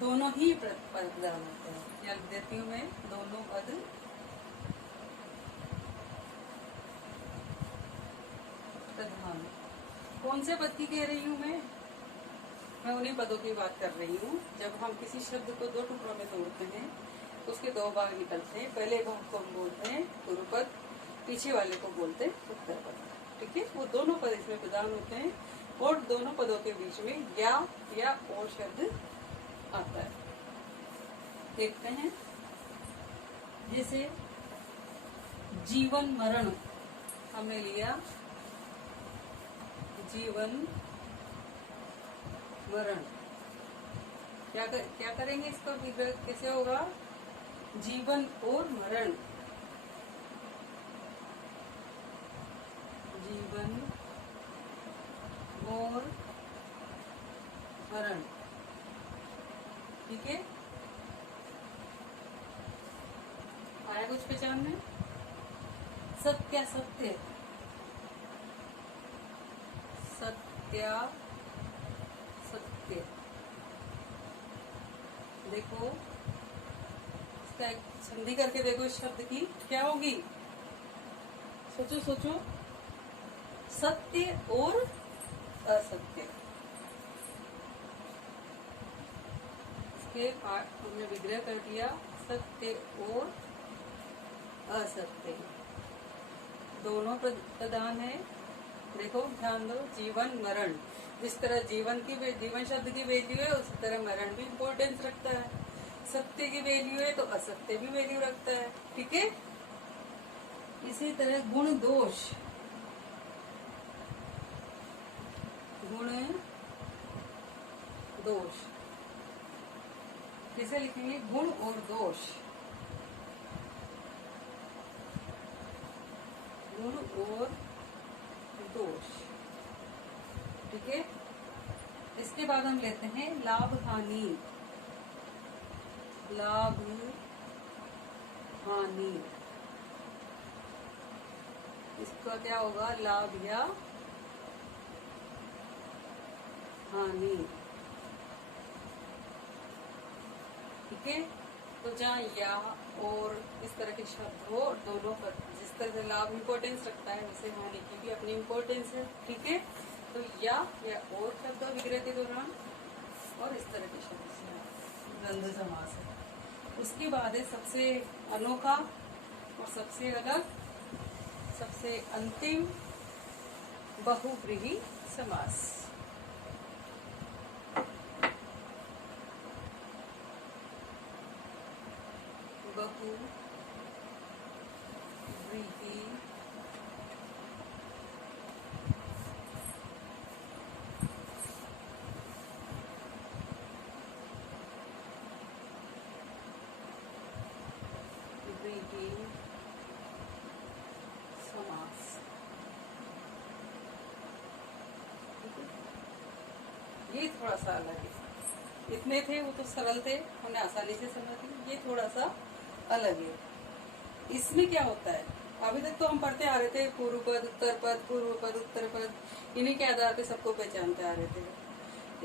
दोनों ही पद प्रधान होते हैं। क्या लिख देती हूँ मैं, दोनों पद प्रधान। कौन से पद की कह रही हूँ मैं उन्हीं पदों की बात कर रही हूँ। जब हम किसी शब्द को दो टुकड़ों में तोड़ते हैं तो उसके दो भाग निकलते हैं। पहले भाग को हम बोलते हैं पूर्व पद, पीछे वाले को बोलते हैं उत्तर पद। ठीक है, वो दोनों पद इसमें प्रधान होते हैं, और दोनों पदों के बीच में या और शब्द आता है। देखते हैं, जैसे जीवन मरण हमने लिया, जीवन मरण, क्या करेंगे, इसका विग्रह कैसे होगा, जीवन और मरण, जीवन और मरण। ठीक है, आया कुछ पहचान में। सत्य, सत्य, सत्या, सत्य। देखो इसका एक संधि करके देखो, इस शब्द की क्या होगी, सोचो सोचो, सत्य और असत्य। इसके हमने विग्रह कर दिया, सत्य और असत्य दोनों प्रधान है। देखो ध्यान दो, जीवन मरण, जिस तरह जीवन शब्द की वैल्यू है उसी तरह मरण भी इम्पोर्टेंस रखता है। सत्य की वैल्यू है तो असत्य भी वैल्यू रखता है। ठीक है, इसी तरह गुण दोष, गुण दोष किसे लिखेंगे, गुण और दोष, गुण और दोष। ठीक है, इसके बाद हम लेते हैं लाभ हानि, लाभ हानि। इसका क्या होगा, लाभ या हानि। ठीक है, तो जहाँ या और इस तरह के शब्द हो, दोनों पर जिस तरह से लाभ इम्पोर्टेंस रखता है वैसे हानि की भी अपनी इम्पोर्टेंस है। ठीक है, तो या और शब्द विग्रह के दौरान और इस तरह के शब्द से द्वंद्व समास है। उसके बाद है सबसे अनोखा और सबसे अलग, सबसे अंतिम बहुव्रीहि समास। बहुव्रीहि समास। ये थोड़ा सा अलग है। इतने थे वो तो सरल थे, हमने आसानी से समझ ली। ये थोड़ा सा अलग है। इसमें क्या होता है, अभी तक तो हम पढ़ते आ रहे थे पूर्व पद, उत्तर पद, पूर्व पद, उत्तर पद, इन्हीं के आधार पे सबको पहचानते आ रहे थे।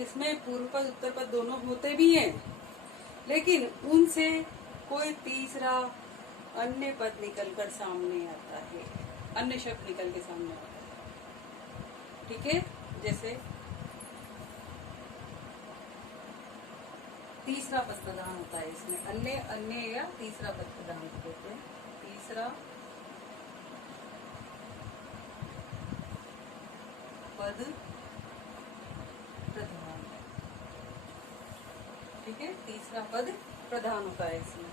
इसमें पूर्व पद उत्तर पद दोनों होते भी हैं, लेकिन उनसे कोई तीसरा अन्य पद निकलकर सामने आता है, अन्य शब्द निकल के सामने आता है। ठीक है, जैसे तीसरा पद प्रधान होता है इसमें, अन्य अन्य या तीसरा पद प्रधान होते हैं। तीसरा पद प्रधान, ठीक है, तीसरा पद प्रधान होता है इसमें।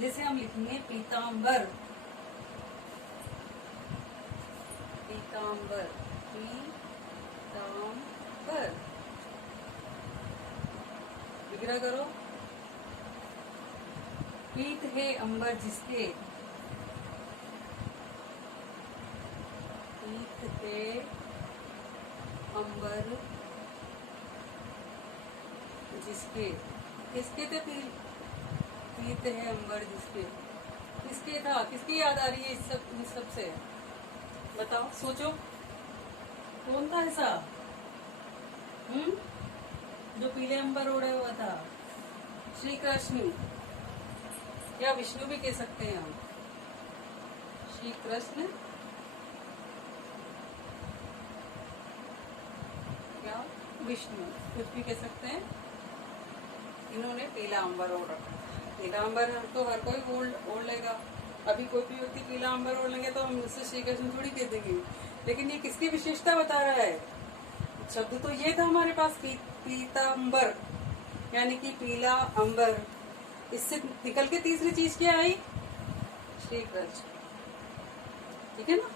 जैसे हम लिखेंगे पीतांबर, पीतांबर, पीतांबर, विग्रह करो। पीत है अंबर जिसके, पीत है अंबर जिसके, किसके थे पीत है अंबर जिसके, किसके था, किसकी याद आ रही है इस सब से? बताओ, सोचो, कौन था ऐसा जो पीले अंबर ओढ़े हुआ था? श्री कृष्ण, या विष्णु भी कह सकते हैं हम। श्री कृष्ण या विष्णु, कुछ भी कह सकते हैं। इन्होंने पीला अंबर ओढ़ रखा। पीला अंबर तो हर कोई ओढ़ लेगा। अभी कोई भी व्यक्ति पीला अंबर ओढ़ लेंगे तो हम उससे श्री कृष्ण थोड़ी कह देंगे। लेकिन ये किसकी विशेषता बता रहा है? शब्द तो ये था हमारे पास, पीतांबर, यानी कि पीला अंबर। इससे निकल के तीसरी चीज क्या आई? श्री कृष्ण। ठीक है ना?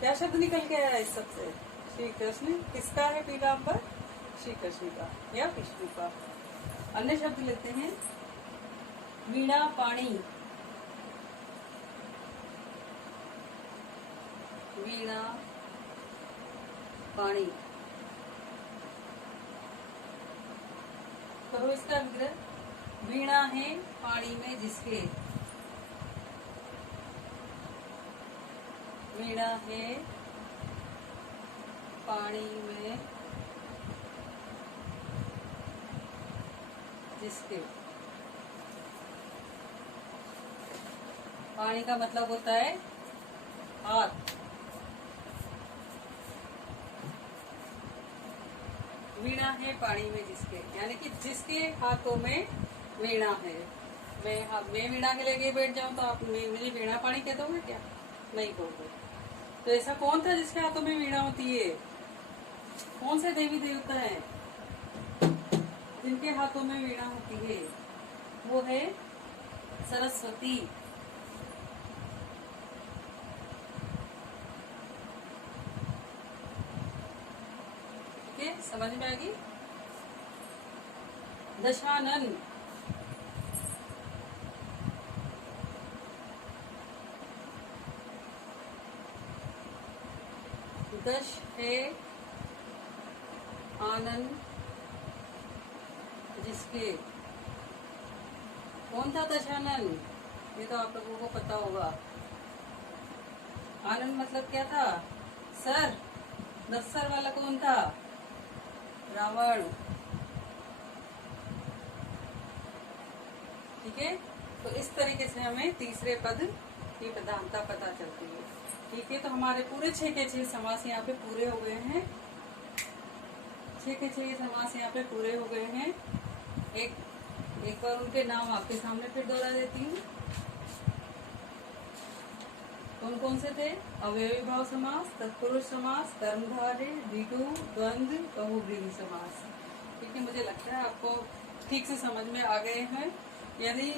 क्या शब्द निकल के आया इस सबसे? श्री कृष्ण। किसका है पीला अंबर? श्री कृष्ण का या विष्णु का। अन्य शब्द लेते हैं, वीणा पाणी, वीणा पाणी, करो इसका विग्रह। वीणा है पानी में जिसके, वीणा है पानी में जिसके। पानी का मतलब होता है हाथ। वीणा है पानी में जिसके, यानी कि जिसके हाथों में वीणा है। मैं वीणा के लेके बैठ जाऊं तो आप मुझे वीणा पानी कह दोगे क्या? नहीं कहोगे। तो ऐसा कौन था जिसके हाथों में वीणा होती है? कौन से देवी देवता हैं जिनके हाथों में वीणा होती है? वो है सरस्वती। ठीक है, समझ में आ गई? दशानन, दश है आनंद जिसके। कौन था दशानन? ये तो आप लोगों को पता होगा। आनंद मतलब क्या था? सर। 10 सर वाला कौन था? रावण। ठीक है, तो इस तरीके से हमें तीसरे पद की प्रधानता पता चलती है। ठीक है, तो हमारे पूरे 6 के 6 समास यहाँ पे पूरे हो गए हैं। 6 के 6 समास यहाँ पे पूरे हो गए हैं। एक एक बार उनके नाम आपके सामने फिर दोहरा देती हूँ। कौन कौन से थे? अवयवी भाव समास, तत्पुरुष समास, कर्मधारय, द्विगु, द्वंद्व, बहुव्रीहि समास। ठीक है, मुझे लगता है आपको ठीक से समझ में आ गए हैं। यदि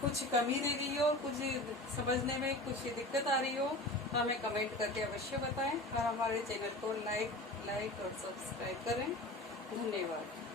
कुछ कमी रह गई हो, कुछ समझने में कुछ दिक्कत आ रही हो, तो हमें कमेंट करके अवश्य बताएं और हमारे चैनल को लाइक और सब्सक्राइब करें। धन्यवाद।